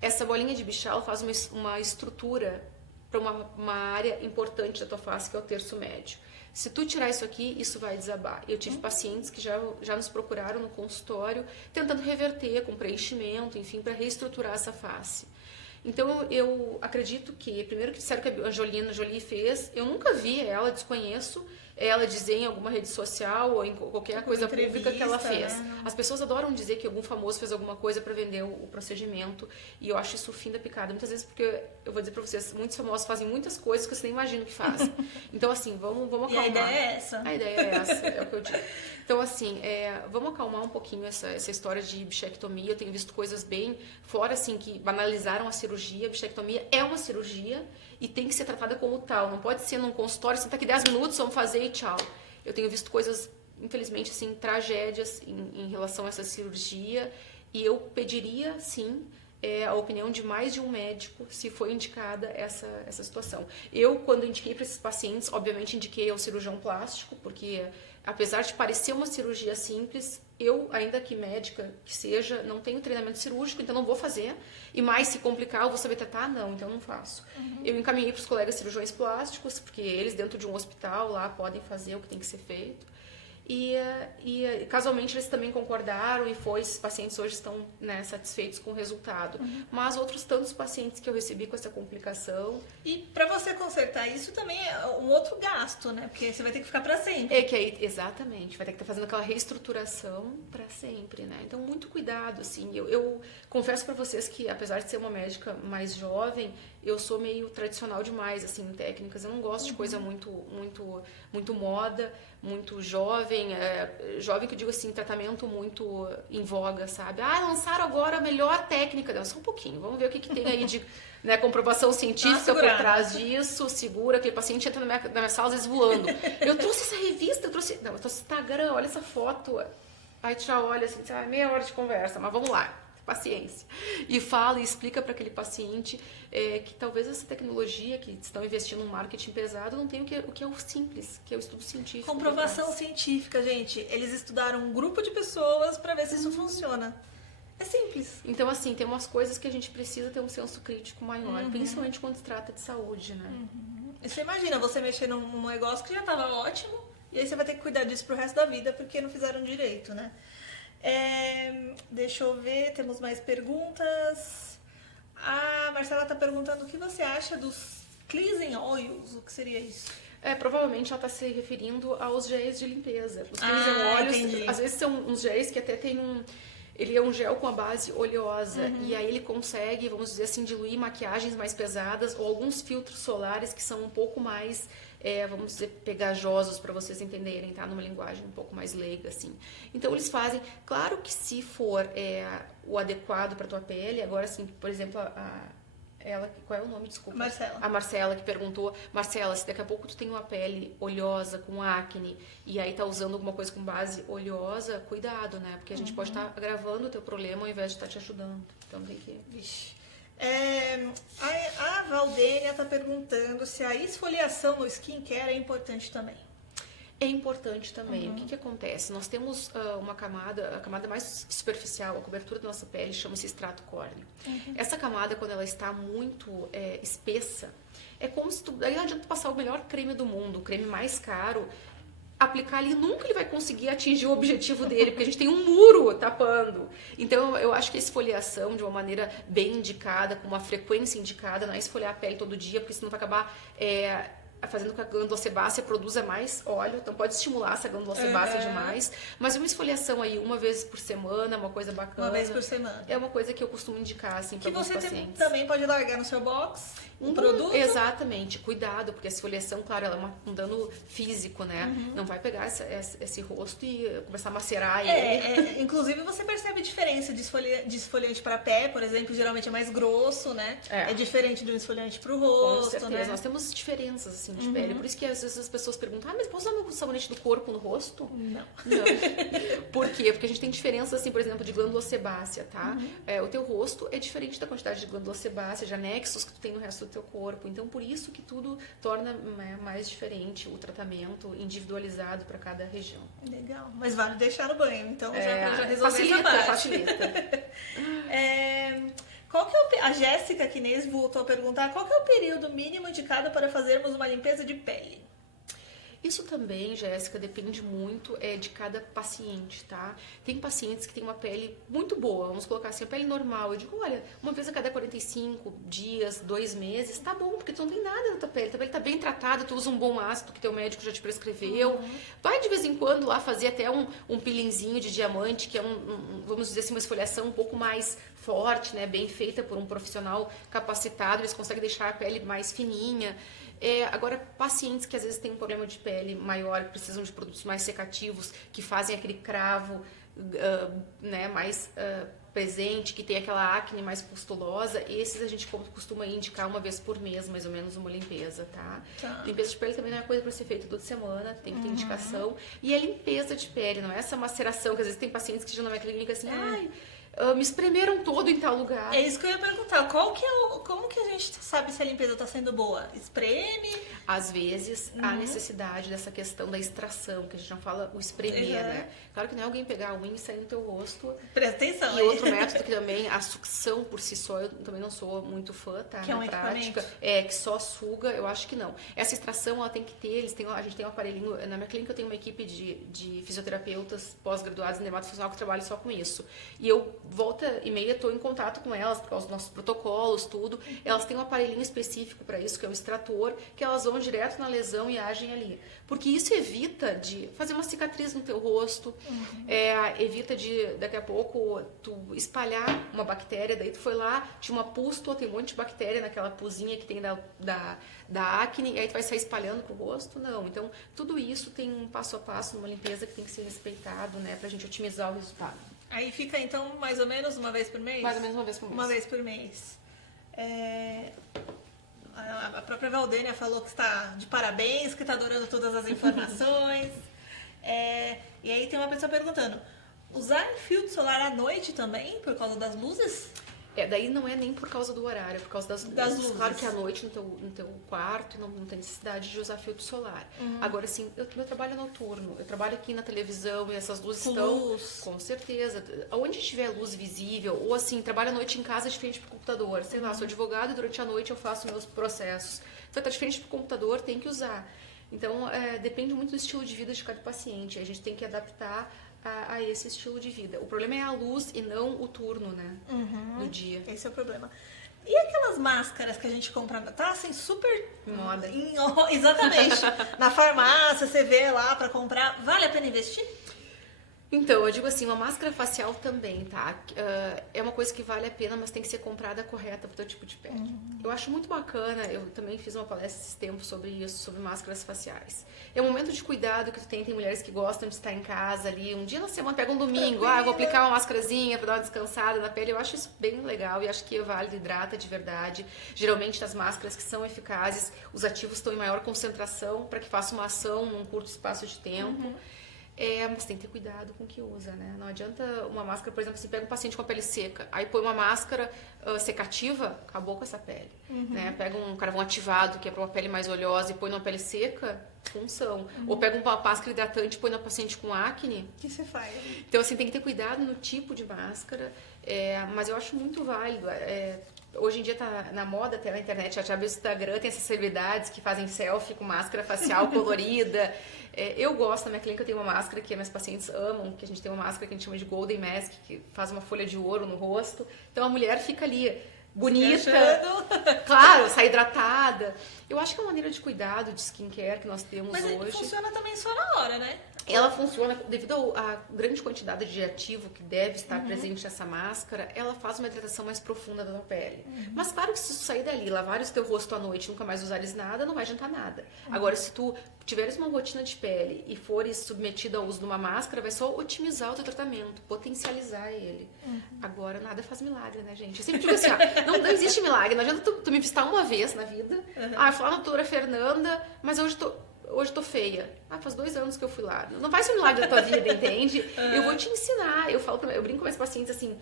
Essa bolinha de Bichat ela faz uma estrutura para uma área importante da tua face, que é o terço médio. Se tu tirar isso aqui, isso vai desabar. Eu tive pacientes que já nos procuraram no consultório, tentando reverter com preenchimento, enfim, para reestruturar essa face. Então, eu acredito que, primeiro que disseram que a Angelina Jolie fez, eu nunca vi ela, desconheço, ela dizer em alguma rede social ou em qualquer coisa pública que ela fez. Né? As pessoas adoram dizer que algum famoso fez alguma coisa para vender o procedimento, e eu acho isso o fim da picada. Muitas vezes, porque eu vou dizer para vocês, muitos famosos fazem muitas coisas que você nem imagina que fazem. Então, assim, vamos acalmar. E a ideia é essa. A ideia é essa, é o que eu digo. Então, assim, vamos acalmar um pouquinho essa história de bichectomia. Eu tenho visto coisas bem fora, assim, que banalizaram a cirurgia. A bichectomia é uma cirurgia e tem que ser tratada como tal. Não pode ser num consultório, senta aqui 10 minutos, vamos fazer e tchau. Eu tenho visto coisas, infelizmente, assim, tragédias em relação a essa cirurgia, e eu pediria, sim, a opinião de mais de um médico se foi indicada essa situação. Eu, quando indiquei para esses pacientes, obviamente indiquei ao cirurgião plástico, porque apesar de parecer uma cirurgia simples, eu, ainda que médica que seja, não tenho treinamento cirúrgico, então não vou fazer. E mais, se complicar, eu vou saber tratar? Não, então não faço. Eu encaminhei para os colegas cirurgiões plásticos, porque eles, dentro de um hospital, lá podem fazer o que tem que ser feito. E casualmente eles também concordaram e esses pacientes hoje estão, né, satisfeitos com o resultado. Mas outros tantos pacientes que eu recebi com essa complicação. E para você consertar isso também é um outro gasto, né? Porque você vai ter que ficar para sempre. É que aí, exatamente, vai ter que estar fazendo aquela reestruturação para sempre, né? Então, muito cuidado, assim. Eu confesso para vocês que, apesar de ser uma médica mais jovem, eu sou meio tradicional demais, assim, em técnicas. Eu não gosto de coisa muito moda, muito jovem. Jovem que eu digo assim, tratamento muito em voga, sabe? Lançaram agora a melhor técnica. Não, só um pouquinho, vamos ver o que tem aí de, né, comprovação científica por trás disso. Segura, aquele paciente entra na minha sala, às vezes voando. Eu trouxe essa revista, eu trouxe Instagram, olha essa foto. Aí tu já olha assim, meia hora de conversa, mas vamos lá. Paciência. E fala e explica para aquele paciente que talvez essa tecnologia que estão investindo em marketing pesado não tem o que é o simples, que é o estudo científico. Comprovação científica, gente. Eles estudaram um grupo de pessoas para ver se isso funciona. É simples. Então, assim, tem umas coisas que a gente precisa ter um senso crítico maior, principalmente quando se trata de saúde, né? E você imagina você mexer num negócio que já estava ótimo e aí você vai ter que cuidar disso pro resto da vida porque não fizeram direito, né? Deixa eu ver, temos mais perguntas. A Marcela está perguntando o que você acha dos cleansing oils, o que seria isso? Provavelmente ela está se referindo aos géis de limpeza. Os cleansing oils, entendi. às vezes são uns géis que até tem ele é um gel com a base oleosa e aí ele consegue, vamos dizer assim, diluir maquiagens mais pesadas ou alguns filtros solares que são um pouco mais, vamos dizer, pegajosos para vocês entenderem, tá? Numa linguagem um pouco mais leiga, assim. Então eles fazem, claro que se for o adequado para tua pele, agora assim, por exemplo, ela, qual é o nome, desculpa? Marcela. A Marcela que perguntou, Marcela, se daqui a pouco tu tem uma pele oleosa, com acne, e aí tá usando alguma coisa com base oleosa, cuidado, né? Porque a gente pode estar agravando o teu problema ao invés de estar te ajudando. Então tem que... Vixe. A Valdênia tá perguntando se a esfoliação no skincare é importante também. É importante também. O que acontece? Nós temos a camada mais superficial, a cobertura da nossa pele chama-se extrato córneo. Essa camada, quando ela está muito espessa, é como se aí não adianta passar o melhor creme do mundo, o creme mais caro, aplicar ali, nunca ele vai conseguir atingir o objetivo dele, porque a gente tem um muro tapando. Então, eu acho que a esfoliação, de uma maneira bem indicada, com uma frequência indicada, não é esfoliar a pele todo dia, porque senão vai acabar fazendo com que a glândula sebácea produza mais óleo, então pode estimular essa glândula sebácea demais, mas uma esfoliação aí uma vez por semana, uma coisa bacana. Uma vez por semana. É uma coisa que eu costumo indicar, assim, para alguns pacientes. Você também pode largar no seu box um produto. Exatamente, cuidado, porque a esfoliação, claro, ela é um dano físico, né? Não vai pegar esse rosto e começar a macerar ele. Inclusive, você percebe a diferença de esfoliante para pé, por exemplo, geralmente é mais grosso, né? É diferente de um esfoliante para o rosto, com certeza. né? Nós temos diferenças, assim, de pele. Por isso que às vezes as pessoas perguntam, mas posso usar meu sabonete do corpo no rosto? Não. Por quê? Porque a gente tem diferenças, assim, por exemplo, de glândula sebácea, tá? O teu rosto é diferente da quantidade de glândula sebácea, de anexos que tu tem no resto do teu corpo. Então, por isso que tudo torna mais diferente o tratamento individualizado para cada região. Legal. Mas vale deixar no banho, então já resolver essa parte. Facilita. Qual que é a Jéssica Quinês voltou a perguntar qual que é o período mínimo indicado para fazermos uma limpeza de pele? Isso também, Jéssica, depende muito de cada paciente, tá? Tem pacientes que têm uma pele muito boa, vamos colocar assim, a pele normal. Eu digo, olha, uma vez a cada 45 dias, 2 meses, tá bom, porque tu não tem nada na tua pele tá bem tratada, tu usa um bom ácido que teu médico já te prescreveu. Vai de vez em quando lá fazer até um peelinguinho de diamante, que é vamos dizer assim, uma esfoliação um pouco mais forte, né? Bem feita por um profissional capacitado, eles conseguem deixar a pele mais fininha. Agora, pacientes que às vezes têm um problema de pele maior, que precisam de produtos mais secativos, que fazem aquele cravo né, mais presente, que tem aquela acne mais pustulosa, esses a gente costuma indicar uma vez por mês, mais ou menos, uma limpeza, tá? Limpeza de pele também não é coisa para ser feita toda semana, tem que ter indicação. E a limpeza de pele, não é essa maceração, que às vezes tem pacientes que chegam na minha clínica assim, me espremeram todo em tal lugar. É isso que eu ia perguntar. Como que a gente sabe se a limpeza tá sendo boa? Espreme? Às vezes, há necessidade dessa questão da extração, que a gente não fala o espremer, né? Claro que não é alguém pegar a unha e sair no teu rosto. Presta atenção. E outro método que também, a sucção por si só, eu também não sou muito fã, tá? Que é na um prática. equipamento? Que só suga, eu acho que não. Essa extração, ela tem que ter, a gente tem um aparelhinho, na minha clínica eu tenho uma equipe de fisioterapeutas pós-graduados em dermatofuncional que trabalham só com isso. E eu, volta e meia, estou em contato com elas, por causa dos nossos protocolos, tudo. Elas têm um aparelhinho específico para isso, que é o extrator, que elas vão direto na lesão e agem ali. Porque isso evita de fazer uma cicatriz no teu rosto, evita de, daqui a pouco, tu espalhar uma bactéria, daí tu foi lá, tinha uma pústula, tem um monte de bactéria naquela puzinha que tem da acne, e aí tu vai sair espalhando pro rosto? Não. Então, tudo isso tem um passo a passo numa limpeza que tem que ser respeitado, né, pra gente otimizar o resultado. Aí fica, então, mais ou menos uma vez por mês? Mais ou menos uma vez por mês. Uma vez por mês. A própria Valdênia falou que está de parabéns, que está adorando todas as informações. E aí tem uma pessoa perguntando, usar filtro solar à noite também, por causa das luzes? Daí não é nem por causa do horário, é por causa das luzes. Claro que à noite no teu quarto não tem necessidade de usar filtro solar. Agora, assim, meu trabalho é noturno. Eu trabalho aqui na televisão e essas luzes estão... Luz. Com certeza. Onde tiver luz visível, ou assim, trabalho à noite em casa de frente pro computador. Sei lá, sou advogado e durante a noite eu faço meus processos. Então, tá de frente pro computador, tem que usar. Então, depende muito do estilo de vida de cada paciente. A gente tem que adaptar a esse estilo de vida. O problema é a luz e não o turno, né? Do dia. Esse é o problema. E aquelas máscaras que a gente compra, tá assim, super... Moda. Exatamente. Na farmácia, você vê lá pra comprar. Vale a pena investir? Então, eu digo assim, uma máscara facial também, tá? É uma coisa que vale a pena, mas tem que ser comprada correta pro teu tipo de pele. Eu acho muito bacana, eu também fiz uma palestra esses tempos sobre isso, sobre máscaras faciais. É um momento de cuidado que tu tem mulheres que gostam de estar em casa ali, um dia na semana, pega um domingo, eu vou aplicar uma máscarazinha pra dar uma descansada na pele. Eu acho isso bem legal e acho que é válido, hidrata de verdade. Geralmente nas máscaras que são eficazes, os ativos estão em maior concentração para que faça uma ação num curto espaço de tempo. Mas tem que ter cuidado com o que usa, né? Não adianta uma máscara, por exemplo, você pega um paciente com a pele seca, aí põe uma máscara secativa, acabou com essa pele. Né? Pega um carvão ativado, que é para uma pele mais oleosa, e põe numa pele seca, função. Ou pega uma máscara hidratante e põe na paciente com acne. O que você faz? Então, assim, tem que ter cuidado no tipo de máscara, mas eu acho muito válido. Hoje em dia tá na moda, até na internet, já abre o Instagram, tem essas celebridades que fazem selfie com máscara facial colorida. Eu gosto, na minha clínica eu tenho uma máscara que minhas pacientes amam, que a gente tem uma máscara que a gente chama de Golden Mask, que faz uma folha de ouro no rosto. Então a mulher fica ali bonita, claro, sai hidratada. Eu acho que é uma maneira de cuidado, de skincare que nós temos hoje. Mas funciona também só na hora, né? Ela funciona, devido à grande quantidade de ativo que deve estar presente nessa máscara, ela faz uma hidratação mais profunda da tua pele. Mas claro que se tu sair dali, lavares o teu rosto à noite e nunca mais usares nada, não vai adiantar nada. Agora, se tu tiveres uma rotina de pele e fores submetida ao uso de uma máscara, vai só otimizar o teu tratamento, potencializar ele. Agora, nada faz milagre, né, gente? Eu sempre digo assim, não existe milagre, não adianta tu me visitar uma vez na vida. Eu fui lá na doutora Fernanda, mas hoje tô feia. Faz 2 anos que eu fui lá. Não vai ser um milagre da tua vida, entende? Eu vou te ensinar. Eu brinco com meus pacientes assim,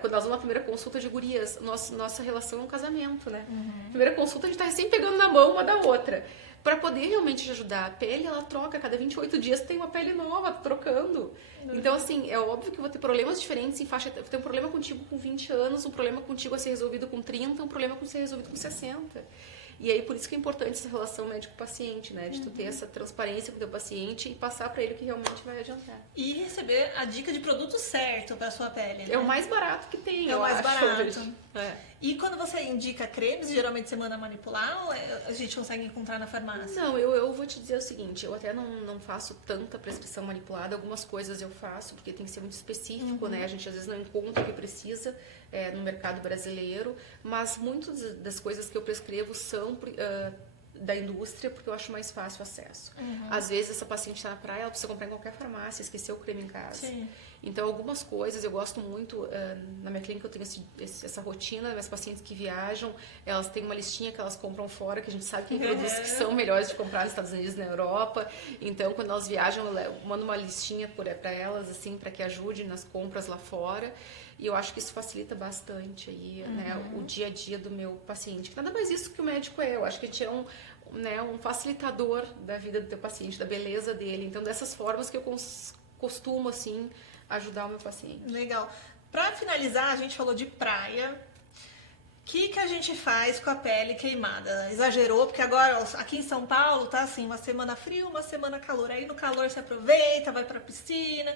quando nós vamos na primeira consulta de gurias, nossa relação é um casamento, né? Primeira consulta a gente tá recém pegando na mão uma da outra. Pra poder realmente te ajudar. A pele, ela troca. Cada 28 dias tem uma pele nova trocando. Então, assim, é óbvio que eu vou ter problemas diferentes em faixa... Eu tenho um problema contigo com 20 anos, um problema contigo a ser resolvido com 30, um problema a ser resolvido com 60. E aí, por isso que é importante essa relação médico-paciente, né? De tu ter essa transparência com o teu paciente e passar pra ele o que realmente vai adiantar. E receber a dica de produto certo pra sua pele, né? É o mais barato que tem, É o mais barato. Hoje. E quando você indica cremes, geralmente você manda manipular ou a gente consegue encontrar na farmácia? Não, eu vou te dizer o seguinte, eu até não faço tanta prescrição manipulada, algumas coisas eu faço, porque tem que ser muito específico, né? A gente às vezes não encontra o que precisa no mercado brasileiro, mas muitas das coisas que eu prescrevo são da indústria, porque eu acho mais fácil o acesso. Às vezes essa paciente está na praia, ela precisa comprar em qualquer farmácia, esqueceu o creme em casa. Sim. Então algumas coisas eu gosto muito, na minha clínica eu tenho essa rotina, minhas pacientes que viajam, elas têm uma listinha que elas compram fora, que a gente sabe que tem produtos que são melhores de comprar nos Estados Unidos e na Europa. Então quando elas viajam, eu mando uma listinha para elas, assim, para que ajude nas compras lá fora. E eu acho que isso facilita bastante aí, né, o dia a dia do meu paciente. Nada mais isso que o médico é. Eu acho que a gente é um facilitador da vida do teu paciente, da beleza dele. Então, dessas formas que eu costumo, assim, ajudar o meu paciente. Legal. Pra finalizar, a gente falou de praia. O que a gente faz com a pele queimada? Exagerou, porque agora aqui em São Paulo tá assim, uma semana frio, uma semana calor. Aí no calor você aproveita, vai pra piscina.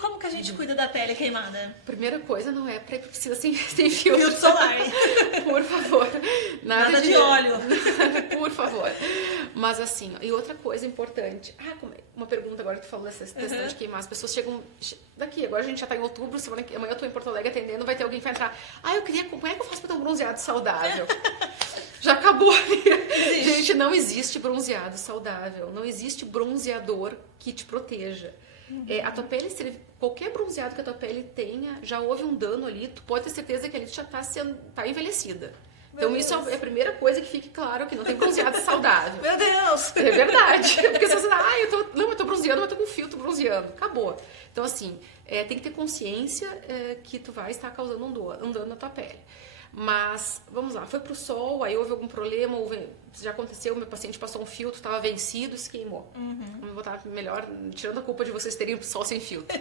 Como que a gente cuida da pele queimada? Primeira coisa, não é pra ir pra piscina sem filtro. Filtro solar. Por favor. Nada de óleo. Por favor. Mas assim, e outra coisa importante. Uma pergunta agora que tu falou dessa questão de queimar. As pessoas chegam daqui, agora a gente já tá em outubro, amanhã eu tô em Porto Alegre atendendo, vai ter alguém que vai entrar. Como é que eu faço pra ter um bronzeado saudável? Já acabou ali. Gente, não existe bronzeado saudável. Não existe bronzeador que te proteja. A tua pele, qualquer bronzeado que a tua pele tenha, já houve um dano ali, tu pode ter certeza que ali tu já tá envelhecida. Então isso é a primeira coisa que fique claro, que não tem bronzeado saudável. Meu Deus! É verdade. Porque se você eu tô bronzeando, mas tô com filtro bronzeando. Acabou. Então assim, tem que ter consciência que tu vai estar causando um dano na tua pele. Mas, vamos lá, foi pro sol, aí houve algum problema, já aconteceu, meu paciente passou um filtro, estava vencido e se queimou. Vamos botar melhor, tirando a culpa de vocês terem sol sem filtro.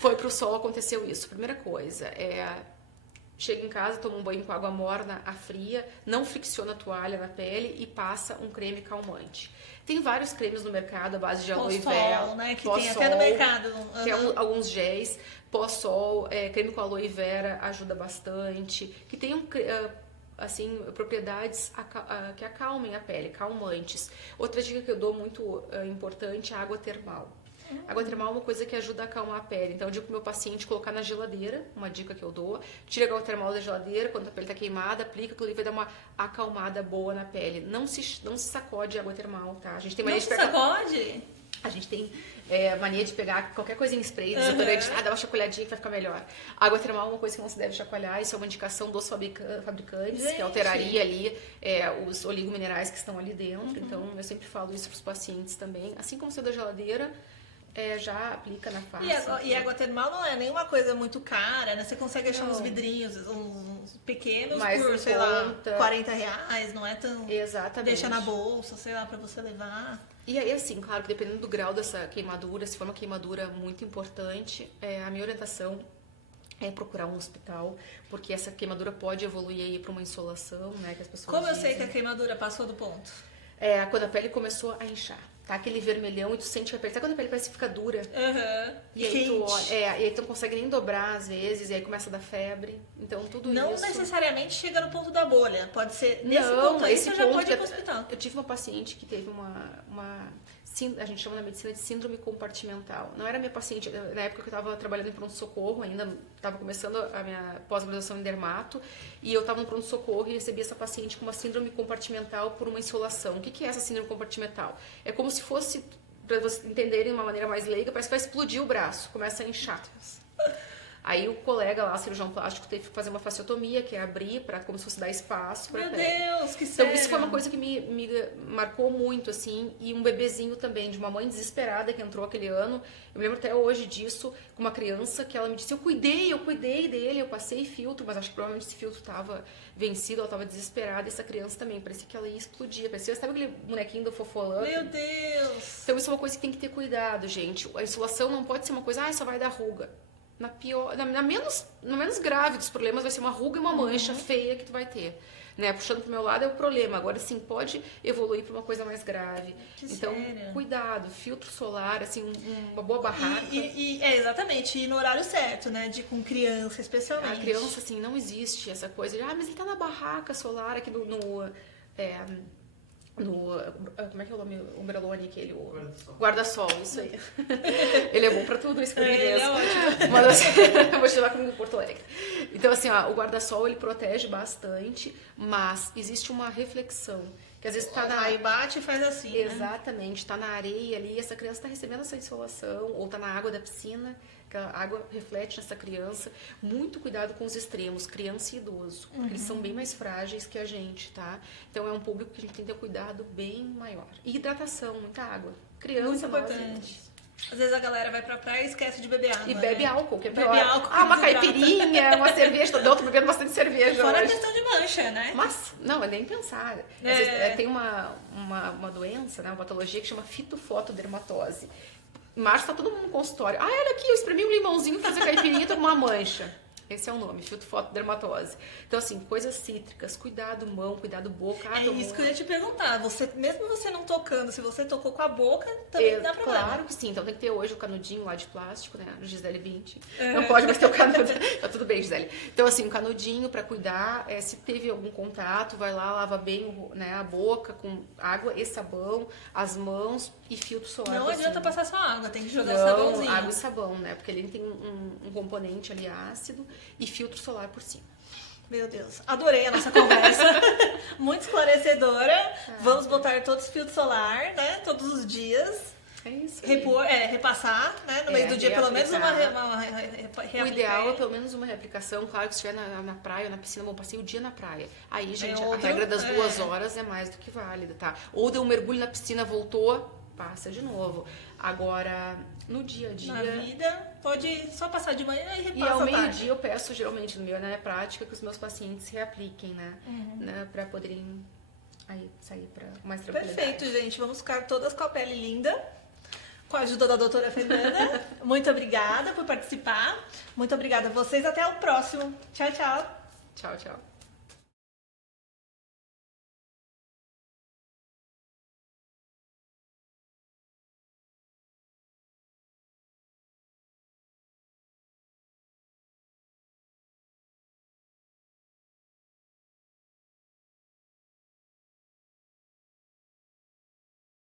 Foi pro sol, aconteceu isso. Primeira coisa, chega em casa, toma um banho com água morna, a fria, não fricciona a toalha na pele e passa um creme calmante. Tem vários cremes no mercado à base de aloe vera, né? Que tem até no mercado. Tem alguns géis, pós-sol, creme com aloe vera ajuda bastante, que tem assim, propriedades que acalmem a pele, calmantes. Outra dica que eu dou muito importante é a água termal. Água termal é uma coisa que ajuda a acalmar a pele. Então eu digo pro meu paciente colocar na geladeira, uma dica que eu dou. Tira a água termal da geladeira, quando a pele tá queimada, aplica, aquilo ali vai dar uma acalmada boa na pele. Não se sacode água termal, tá? A gente tem mania de pegar... sacode? A gente tem mania de pegar qualquer coisa em spray, desodorante, dá uma chacoalhadinha que vai ficar melhor. A água termal é uma coisa que não se deve chacoalhar, isso é uma indicação dos fabricantes, que alteraria ali os oligominerais que estão ali dentro. Então eu sempre falo isso pros pacientes também. Assim como você da geladeira, já aplica na face. E água termal não é nenhuma coisa muito cara, né? Você consegue achar uns vidrinhos, uns pequenos mais por, sei lá, R$40, não é tão... Exatamente. Deixa na bolsa, sei lá, pra você levar. E aí, assim, claro que dependendo do grau dessa queimadura, se for uma queimadura muito importante, a minha orientação é procurar um hospital, porque essa queimadura pode evoluir aí para uma insolação, né, que as pessoas Como eu dizem. sei que a queimadura passou do ponto? Quando a pele começou a inchar. Tá aquele vermelhão e tu sente que a pele... Sabe quando a pele parece que fica dura? E aí tu olha, e aí tu não consegue nem dobrar às vezes, e aí começa a dar febre. Então tudo não isso... Não necessariamente chega no ponto da bolha. Pode ser nesse ponto aí, você já pode ir pro hospital. Eu tive uma paciente que teve a gente chama na medicina de síndrome compartimental. Não era minha paciente, na época que eu estava trabalhando em pronto-socorro, ainda estava começando a minha pós-graduação em dermato, e eu estava no pronto-socorro e recebi essa paciente com uma síndrome compartimental por uma insolação. O que é essa síndrome compartimental? É como se fosse, para vocês entenderem de uma maneira mais leiga, parece que vai explodir o braço, começa a inchar. Aí o colega lá, cirurgião plástico, teve que fazer uma fasciotomia, que é abrir para como se fosse dar espaço para a pele. Meu Deus, que sério! Então isso foi uma coisa que me marcou muito, assim, e um bebezinho também, de uma mãe desesperada que entrou aquele ano. Eu me lembro até hoje disso, com uma criança que ela me disse, eu cuidei dele, eu passei filtro, mas acho que provavelmente esse filtro estava vencido, ela estava desesperada, e essa criança também, parecia que ela ia explodir, parecia, sabe aquele bonequinho do Fofolã? Meu Deus! Então isso é uma coisa que tem que ter cuidado, gente. A insolação não pode ser uma coisa, só vai dar ruga. Na menos grave dos problemas vai ser uma ruga e uma mancha feia que tu vai ter, né? Puxando pro meu lado é o problema. Agora sim, pode evoluir para uma coisa mais grave. Então, cuidado, filtro solar, assim, uma boa barraca. Exatamente, e no horário certo, né? Com criança, especialmente. A criança, assim, não existe essa coisa de, mas ele tá na barraca solar aqui como é que é o nome? O Umbrellone, aquele... Guarda-sol, isso aí. Ele é bom pra tudo, isso que eu Ele é ótimo. Mas assim, eu vou te levar comigo em Porto Alegre. Então assim, o guarda-sol, ele protege bastante, mas existe uma reflexão. Que às vezes tá Aí bate e faz assim, exatamente, tá na areia ali, essa criança tá recebendo essa insolação, ou tá na água da piscina, que a água reflete nessa criança. Muito cuidado com os extremos, criança e idoso, porque eles são bem mais frágeis que a gente, tá? Então é um público que a gente tem que ter cuidado bem maior. E hidratação, muita água. Criança, muito importante. Às vezes a galera vai pra praia e esquece de beber água. E bebe né? álcool, que é Bebe pior. álcool, Ah, uma desidrata. caipirinha, uma cerveja. Eu tô bebendo bastante cerveja Fora a hoje. questão de mancha, né? Mas, não, é nem pensar. Às vezes, tem uma doença, né, uma patologia que chama fitofotodermatose. Em março tá todo mundo no consultório. Ah, olha aqui, eu espremi um limãozinho, fazer caipirinha, tô com uma mancha. Esse é o nome, fitofotodermatose. Então, assim, coisas cítricas, cuidado mão, cuidado boca. É isso que eu ia te perguntar. Mesmo você não tocando, se você tocou com a boca, também dá problema. Claro que sim. Então tem que ter hoje o canudinho lá de plástico, né? No Gisele 20. Não pode mais ter o canudo. Tá tudo bem, Gisele. Então, assim, um canudinho pra cuidar. Se teve algum contato, vai lá, lava bem, né, a boca com água e sabão, as mãos e filtro solar. Não adianta passar só água, tem que jogar Não, sabãozinho. água e sabão, né? Porque ele tem um componente ali ácido e filtro solar por cima. Meu Deus, adorei a nossa conversa. Muito esclarecedora. Vamos botar todos os filtros solar, né? Todos os dias. É isso. Repassar, né? No meio do dia, pelo menos uma O ideal é pelo menos uma reaplicação. Claro que se estiver na praia ou na piscina, bom, passei o dia na praia. Aí, gente, a regra das 2 horas é mais do que válida, tá? Ou deu um mergulho na piscina, voltou, passa de novo. Agora, no dia a dia... Na vida, pode só passar de manhã e repassa E ao à tarde. meio-dia eu peço, geralmente, no meu, na prática, que os meus pacientes reapliquem, né? Pra poderem aí sair pra mais tranquilidade. Perfeito, gente. Vamos ficar todas com a pele linda. Com a ajuda da doutora Fernanda. Muito obrigada por participar. Muito obrigada a vocês. Até o próximo. Tchau, tchau. Tchau, tchau.